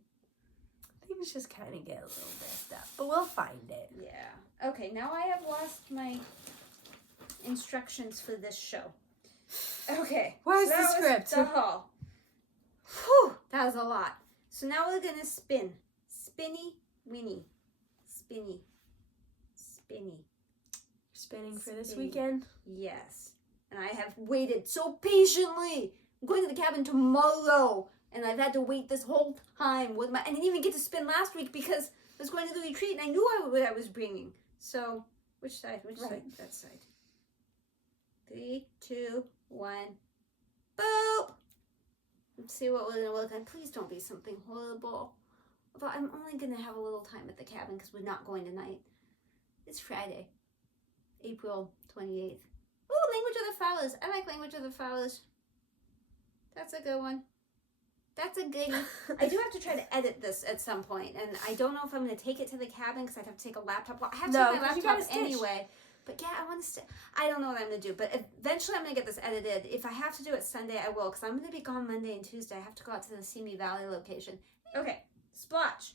things just kind of get a little messed up, but we'll find it. Yeah. Okay, now I have lost my instructions for this show. Okay. Where's so the script? The haul. Whew, that was a lot. So now we're gonna spin. Spinny, winny. Spinny. Spinny. Spinning for this weekend? Yes. And I have waited so patiently. I'm going to the cabin tomorrow. And I've had to wait this whole time with my... I didn't even get to spin last week because was going to the retreat, and I knew what I was bringing. So, which side? Which side? That side. 3, 2, 1. Boop! Let's see what we're going to work on. Please don't be something horrible. Although I'm only going to have a little time at the cabin because we're not going tonight. It's Friday, April 28th. Ooh, Language of the Flowers. I like Language of the Flowers. That's a good one. That's a goodie. I do have to try to edit this at some point, and I don't know if I'm going to take it to the cabin because I'd have to take a laptop. Well, I have to take my laptop anyway. But yeah, I want to I don't know what I'm going to do, but eventually I'm going to get this edited. If I have to do it Sunday, I will, because I'm going to be gone Monday and Tuesday. I have to go out to the Simi Valley location. Okay, splotch.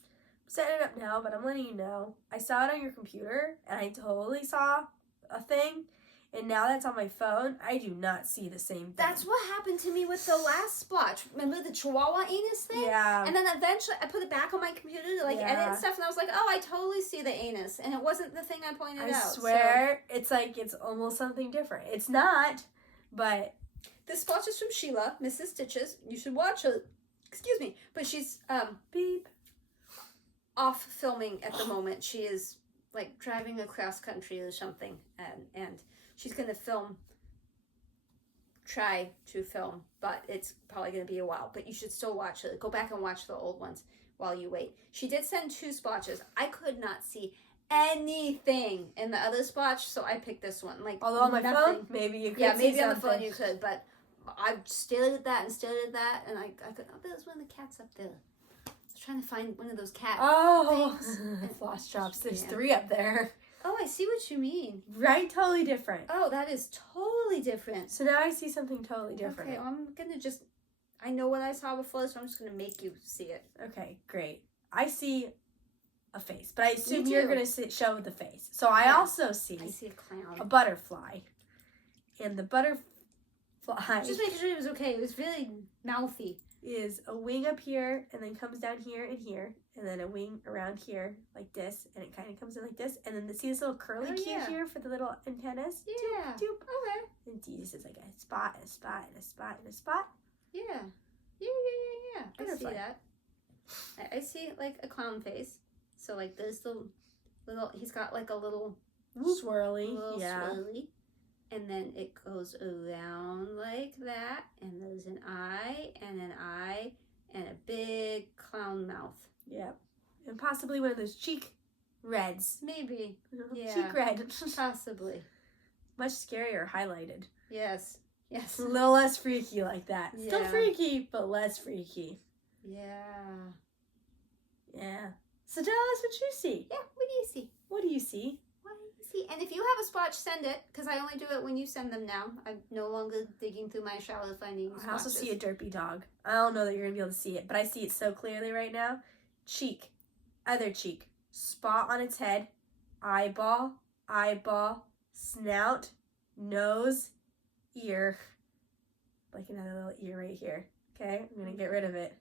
I'm setting it up now, but I'm letting you know. I saw it on your computer, and I totally saw a thing. And now that's on my phone, I do not see the same thing. That's what happened to me with the last splotch. Remember the Chihuahua anus thing? Yeah. And then eventually I put it back on my computer to edit and stuff, and I was like, oh, I totally see the anus. And it wasn't the thing I pointed out. I swear, it's like it's almost something different. It's not, but... This splotch is from Sheila, Mrs. Stitches. You should watch her. Excuse me. But she's beep off filming at the moment. She is like driving across country or something, and she's going to try to film, but it's probably going to be a while. But you should still watch it. Go back and watch the old ones while you wait. She did send 2 splotches. I could not see anything in the other splotch, so I picked this one. Like, although on my phone, maybe you could see maybe something. On the phone you could, but I stared at that, and I could, oh, there's one of the cats up there. I was trying to find one of those cat things. Floss drops. There's 3 up there. Oh, I see what you mean. Right? Totally different. Oh, that is totally different. So now I see something totally different. Okay, well, I'm going to I know what I saw before, so I'm just going to make you see it. Okay, great. I see a face, but I assume you're going to show the face. So I also see... I see a clown. A butterfly. And the butterfly... Just making sure it was okay. It was really mouthy. Is a wing up here, and then comes down here and here, and then a wing around here like this, and it kind of comes in like this, and then see this little curly cue here for the little antennas? Yeah. Doop, doop. Okay. And Jesus is like a spot, and a spot, and a spot, and a spot. Yeah. I see that. I see like a clown face. So like there's the little, he's got like a little swirly, swirly. And then it goes around like that, and there's an eye, and a big clown mouth. Yep. And possibly one of those cheek reds. Maybe. Yeah. Cheek red. Possibly. Much scarier highlighted. Yes. A little less freaky like that. Yeah. Still freaky, but less freaky. Yeah. So tell us what you see. Yeah, what do you see? What do you see? And if you have a splotch, send it, because I only do it when you send them now. I'm no longer digging through my shower finding splotches. I also see a derpy dog. I don't know that you're going to be able to see it, but I see it so clearly right now. Cheek. Other cheek. Spot on its head. Eyeball. Snout. Nose. Ear. Like another little ear right here. Okay? I'm going to get rid of it.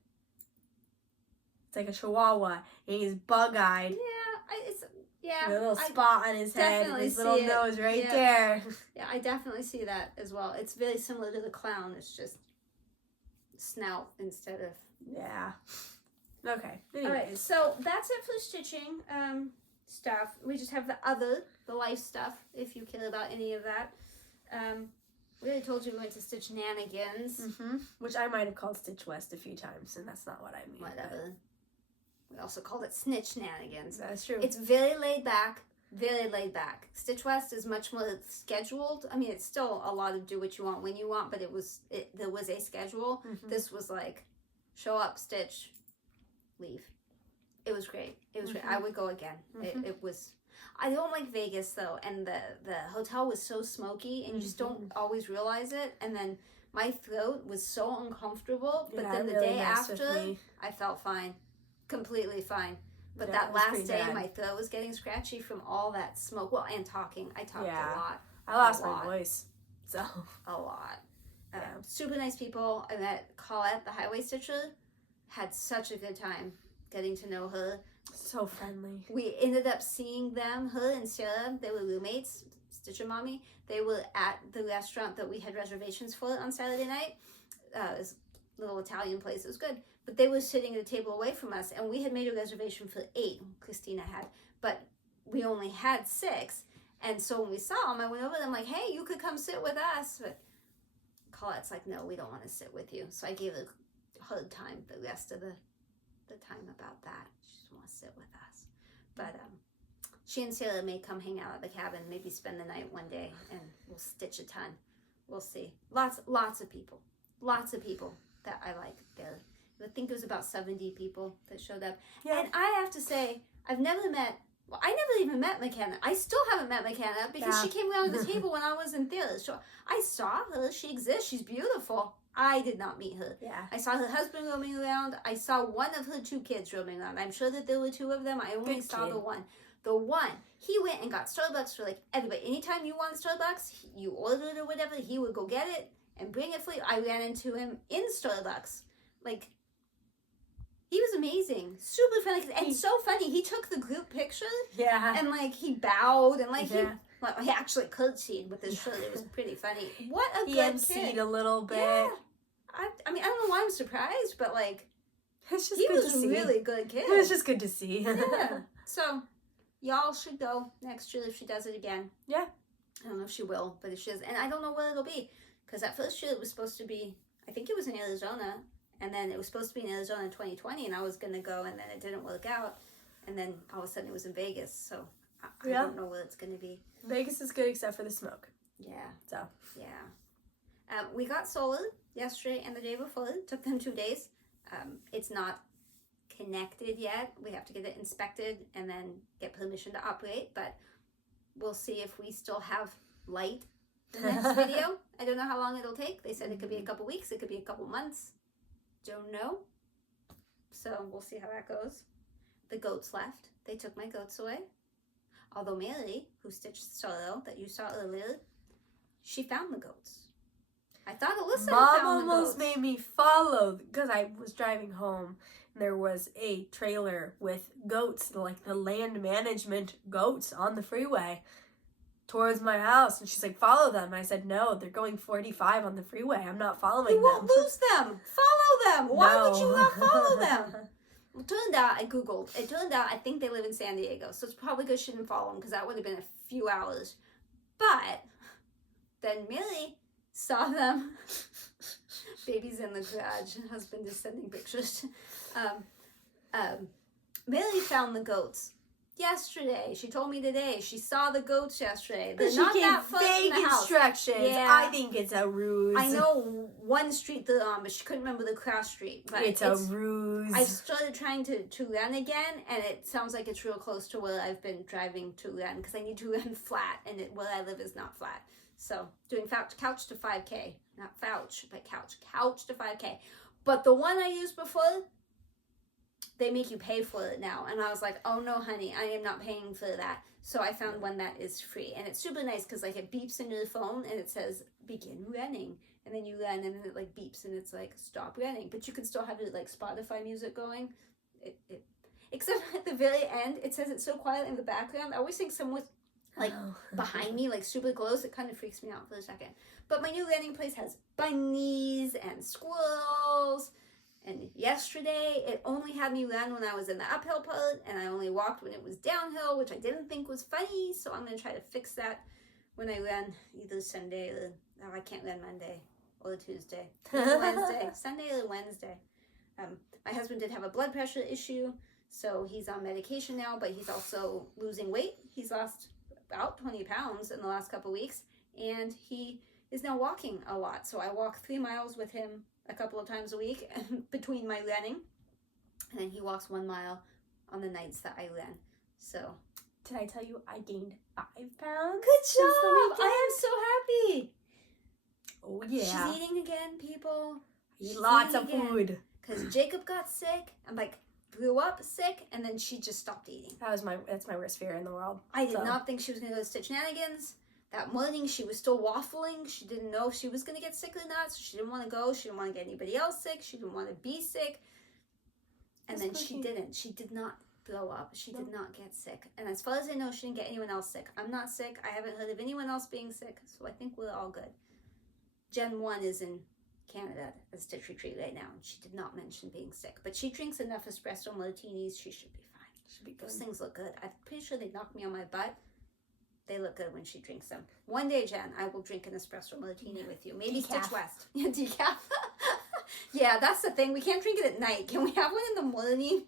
It's like a chihuahua, and he's bug-eyed. Yeah, a little spot on his head, and his little nose right there. Yeah, I definitely see that as well. It's very similar to the clown. It's just snout instead of... Yeah. Okay. Anyways. All right, so that's it for stitching stuff. We just have the life stuff, if you care about any of that. We already told you we went to Stitchnanigans. Which I might have called Stitch West a few times, and that's not what I mean. Whatever. We also called it Stitchnanigans. That's true. It's very laid back. Very laid back. Stitch West is much more scheduled. I mean, it's still a lot of do what you want when you want, but there was a schedule. This was like, show up, stitch, leave. It was great. It was great. I would go again. It was... I don't like Vegas, though, and the hotel was so smoky, and you just don't always realize it, and then my throat was so uncomfortable, but then the day after, I felt fine. Completely fine. But that last day, my throat was getting scratchy from all that smoke. Well, and talking. I talked a lot. I lost my voice. So. A lot. Super nice people. I met Colette, the highway stitcher. Had such a good time getting to know her. So friendly. We ended up seeing them, her and Sarah. They were roommates, Stitchin Mommy. They were at the restaurant that we had reservations for on Saturday night. It was little Italian place. It was good. But they were sitting at a table away from us, and we had made a reservation for 8. Christina had, but we only had 6. And so when we saw them, I went over them like, hey, you could come sit with us. But Colette's like, no, we don't want to sit with you. So I gave her a hard time the rest of the time about that. She just wants to sit with us. But she and Sarah may come hang out at the cabin, maybe spend the night one day, and we'll stitch a ton. We'll see. Lots of people. Lots of people that I like there. I think it was about 70 people that showed up. Yeah. And I have to say, I never even met McKenna. I still haven't met McKenna because she came around the table when I was in theater. So I saw her. She exists. She's beautiful. I did not meet her. Yeah. I saw her husband roaming around. I saw one of her 2 kids roaming around. I'm sure that there were 2 of them. I only saw the one. The one, he went and got Starbucks for like everybody. Anytime you want Starbucks, you ordered or whatever, he would go get it and bring it for you. I ran into him in Starbucks. Like, he was amazing. Super funny. And so funny. He took the group picture. Yeah. And like, he bowed and like, he actually curtsied with his shirt. It was pretty funny. What a good kid. He emceed a little bit. Yeah. I mean, I don't know why I'm surprised, but like, it's just he good was to see. A really good kid. It was just good to see. Yeah. So, y'all should go next year if she does it again. Yeah. I don't know if she will, but if she does, and I don't know where it'll be, because that first year it was supposed to be, I think it was in Arizona, and then it was supposed to be in Arizona in 2020, and I was going to go, and then it didn't work out, and then all of a sudden it was in Vegas, so I don't know where it's going to be. Vegas is good except for the smoke. Yeah. So. Yeah. We got solar yesterday and the day before. It took them 2 days. It's not connected yet. We have to get it inspected and then get permission to operate, but we'll see if we still have light in the next video. I don't know how long it'll take. They said it could be a couple weeks, it could be a couple months. Don't know. So we'll see how that goes. The goats left. They took my goats away. Although Mary, who stitched solo that you saw earlier, she found the goats. I thought Alyssa Mom found the almost goats. made me follow because I was driving home. There was a trailer with goats, like the land management goats on the freeway towards my house. And she's like, follow them. And I said, no, they're going 45 on the freeway. I'm not following them. You won't lose them. Follow them. Why would you not follow them? Well, it turned out, I Googled. It turned out I think they live in San Diego. So it's probably good she didn't follow them because that would have been a few hours. But then Millie saw them. Baby's in the garage. Husband is sending pictures. Millie found the goats yesterday. She told me today. She saw the goats yesterday. They're not that far from the house. Instructions. Yeah. I think it's a ruse. I know one street they're on, but she couldn't remember the cross street. But it's a ruse. I started trying to run again, and it sounds like it's real close to where I've been driving to run because I need to run flat, and where I live is not flat. So doing couch to 5K, not fouch, but couch to 5K. But the one I used before, they make you pay for it now. And I was like, oh no, honey, I am not paying for that. So I found one that is free. And it's super nice because like it beeps into the phone and it says, begin running. And then you run and then it like beeps and it's like, stop running. But you can still have it like Spotify music going. Except at the very end, it says it's so quiet in the background. I always think someone's like behind me, like super close. It kind of freaks me out for a second. But my new landing place has bunnies and squirrels. And yesterday, it only had me run when I was in the uphill part, and I only walked when it was downhill, which I didn't think was funny. So I'm going to try to fix that when I run either Sunday or, I can't run Monday or Tuesday. Wednesday. Sunday or Wednesday. My husband did have a blood pressure issue, so he's on medication now, but he's also losing weight. He's lost about 20 pounds in the last couple of weeks, and he is now walking a lot. So I walk 3 miles with him a couple of times a week between my running, and then he walks 1 mile on the nights that I run. So did I tell you I gained 5 pounds? Good job! I am so happy. Oh yeah, she's eating again, people. Eat lots of food. Because Jacob got sick and like grew up sick, and then she just stopped eating. That's my worst fear in the world. I did not think she was gonna go to Stitchnanigans. That morning, she was still waffling. She didn't know if she was going to get sick or not, so she didn't want to go. She didn't want to get anybody else sick. She didn't want to be sick. And then she didn't. She did not throw up. She did not get sick. And as far as I know, she didn't get anyone else sick. I'm not sick. I haven't heard of anyone else being sick, so I think we're all good. Gen 1 is in Canada at a Stitch Retreat right now, and she did not mention being sick. But she drinks enough espresso martinis, she should be fine. Should be good. Those things look good. I'm pretty sure they knock me on my butt. They look good when she drinks them. One day, Jen, I will drink an espresso martini with you. Maybe Decaf. Stitch West. Yeah, decaf. Yeah, that's the thing. We can't drink it at night. Can we have one in the morning?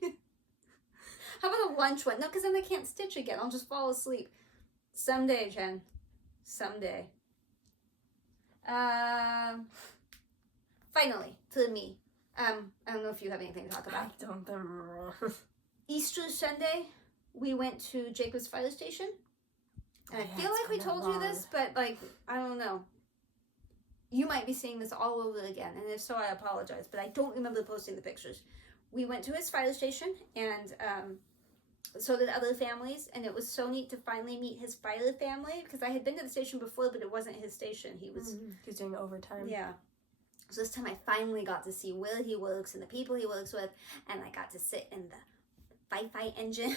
How about a lunch one? No, because then I can't stitch again. I'll just fall asleep. Someday, Jen. Someday. Finally, to me. I don't know if you have anything to talk about. I don't remember. Easter Sunday, we went to Jacob's fire station. And I feel like we told you this, but like, I don't know. You might be seeing this all over again, and if so, I apologize, but I don't remember posting the pictures. We went to his fire station, and so did other families, and it was so neat to finally meet his fire family, because I had been to the station before, but it wasn't his station. He was doing overtime. Yeah. So this time I finally got to see where he works and the people he works with, and I got to sit in the Fi engine.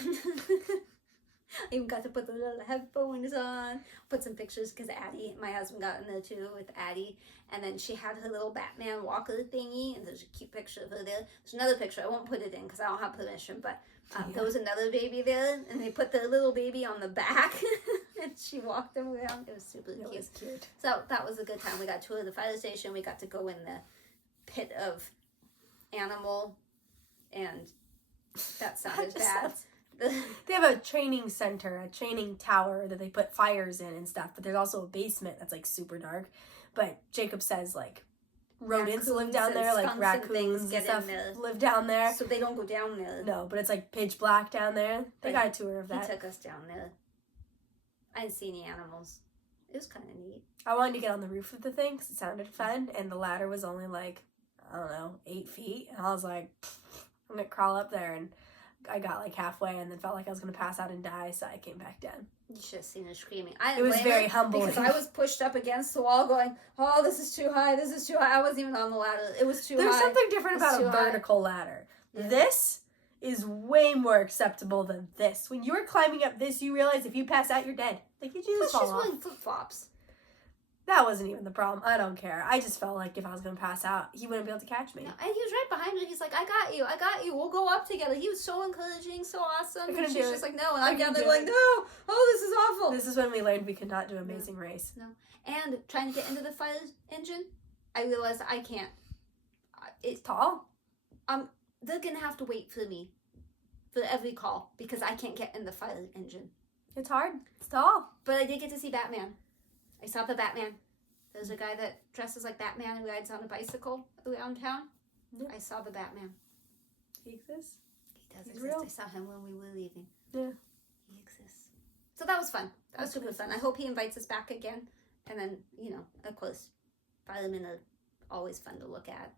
I even got to put the little headphones on, put some pictures, because Addie, my husband, got in there too with Addie, and then she had her little Batman walker thingy, and there's a cute picture of her there. There's another picture, I won't put it in because I don't have permission, but there was another baby there, and they put their little baby on the back, and she walked him around. It was super cute. It was cute. So that was a good time. We got to tour the fire station, we got to go in the pit of animal, and that sounded bad. They have a training center, a training tower that they put fires in and stuff, but there's also a basement that's like super dark. But Jacob says like rodents live down there, like raccoons and stuff live down there. So they don't go down there. No, but it's like pitch black down there. They got a tour of that. He took us down there. I didn't see any animals. It was kind of neat. I wanted to get on the roof of the thing because it sounded fun, and the ladder was only like, I don't know, 8 feet. And I was like, I'm going to crawl up there, and I got like halfway and then felt like I was going to pass out and die, so I came back down. You should have seen her screaming. It was very humbling. Because I was pushed up against the wall going, oh, this is too high, this is too high. I wasn't even on the ladder. It was too high. There's something different about a vertical ladder. Yeah. This is way more acceptable than this. When you were climbing up this, you realize if you pass out, you're dead. Like, you just fall off. She's wearing flip-flops. That wasn't even the problem. I don't care. I just felt like if I was going to pass out, he wouldn't be able to catch me. No, and he was right behind her. He's like, I got you. We'll go up together. He was so encouraging, so awesome. And she's just like, no. And I'm down there like, no. Oh, this is awful. This is when we learned we could not do Amazing Race. No. And trying to get into the fire engine, I realized I can't. It's tall. They're going to have to wait for me for every call because I can't get in the fire engine. It's hard. It's tall. But I did get to see Batman. I saw the Batman. There's a guy that dresses like Batman and rides on a bicycle around town. Yeah. I saw the Batman. He exists? He does exist. Real? I saw him when we were leaving. Yeah. He exists. So that was fun. That was super fun. I hope he invites us back again. And then, you know, of course, firemen are always fun to look at.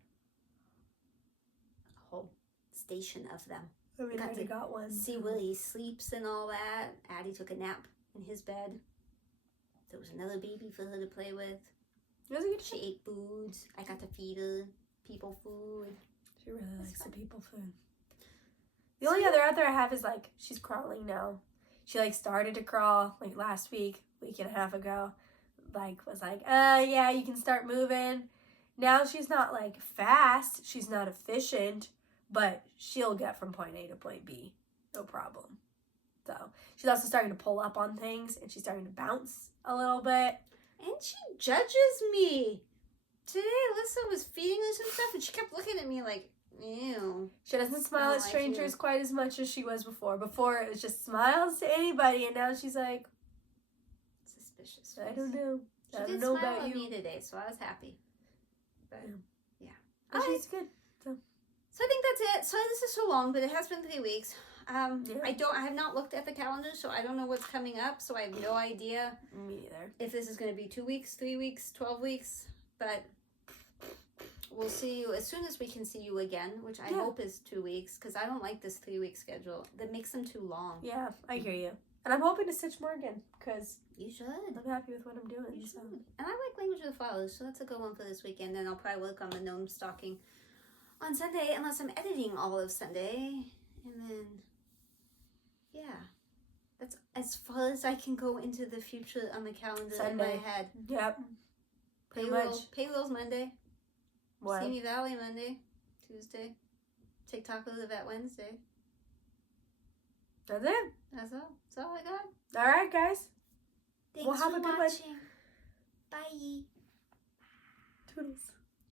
A whole station of them. I mean, I got one. See where he sleeps and all that. Addie took a nap in his bed. There was another baby for her to play with. She ate foods. I got to feed her people food. She really likes the people food. The only other out there I have is like, she's crawling now. She like started to crawl like last week and a half ago. Like was like, yeah, you can start moving. Now she's not like fast. She's not efficient, but she'll get from point A to point B. No problem. So she's also starting to pull up on things and she's starting to bounce a little bit. And she judges me. Today, Alyssa was feeding her some stuff and she kept looking at me like, ew. She doesn't smile at strangers quite as much as she was before. Before, it was just smiles to anybody, and now she's like, suspicious. I don't know. She did smile at me today, so I was happy. But, yeah. And she's good. So I think that's it. Sorry this is so long, but it has been 3 weeks. I have not looked at the calendar, so I don't know what's coming up, so I have no idea. Me either. If this is going to be 2 weeks, 3 weeks, 12 weeks, but we'll see you as soon as we can see you again, which I hope is 2 weeks, because I don't like this 3-week schedule. That makes them too long. Yeah, I hear you. And I'm hoping to stitch more again, because you should. I'm happy with what I'm doing. You should. And I like Language of the Flowers, so that's a good one for this weekend. Then I'll probably work on the gnome stocking on Sunday, unless I'm editing all of Sunday, and then... yeah, that's as far as I can go into the future on the calendar in my head. Yep. Pretty much. Payroll's Monday. What? Simi Valley Monday, Tuesday. Take Taco to the Vet Wednesday. That's it. That's all. That's all I got. All right, guys. Thanks Well, have for a good one. watching. Bye. Toodles.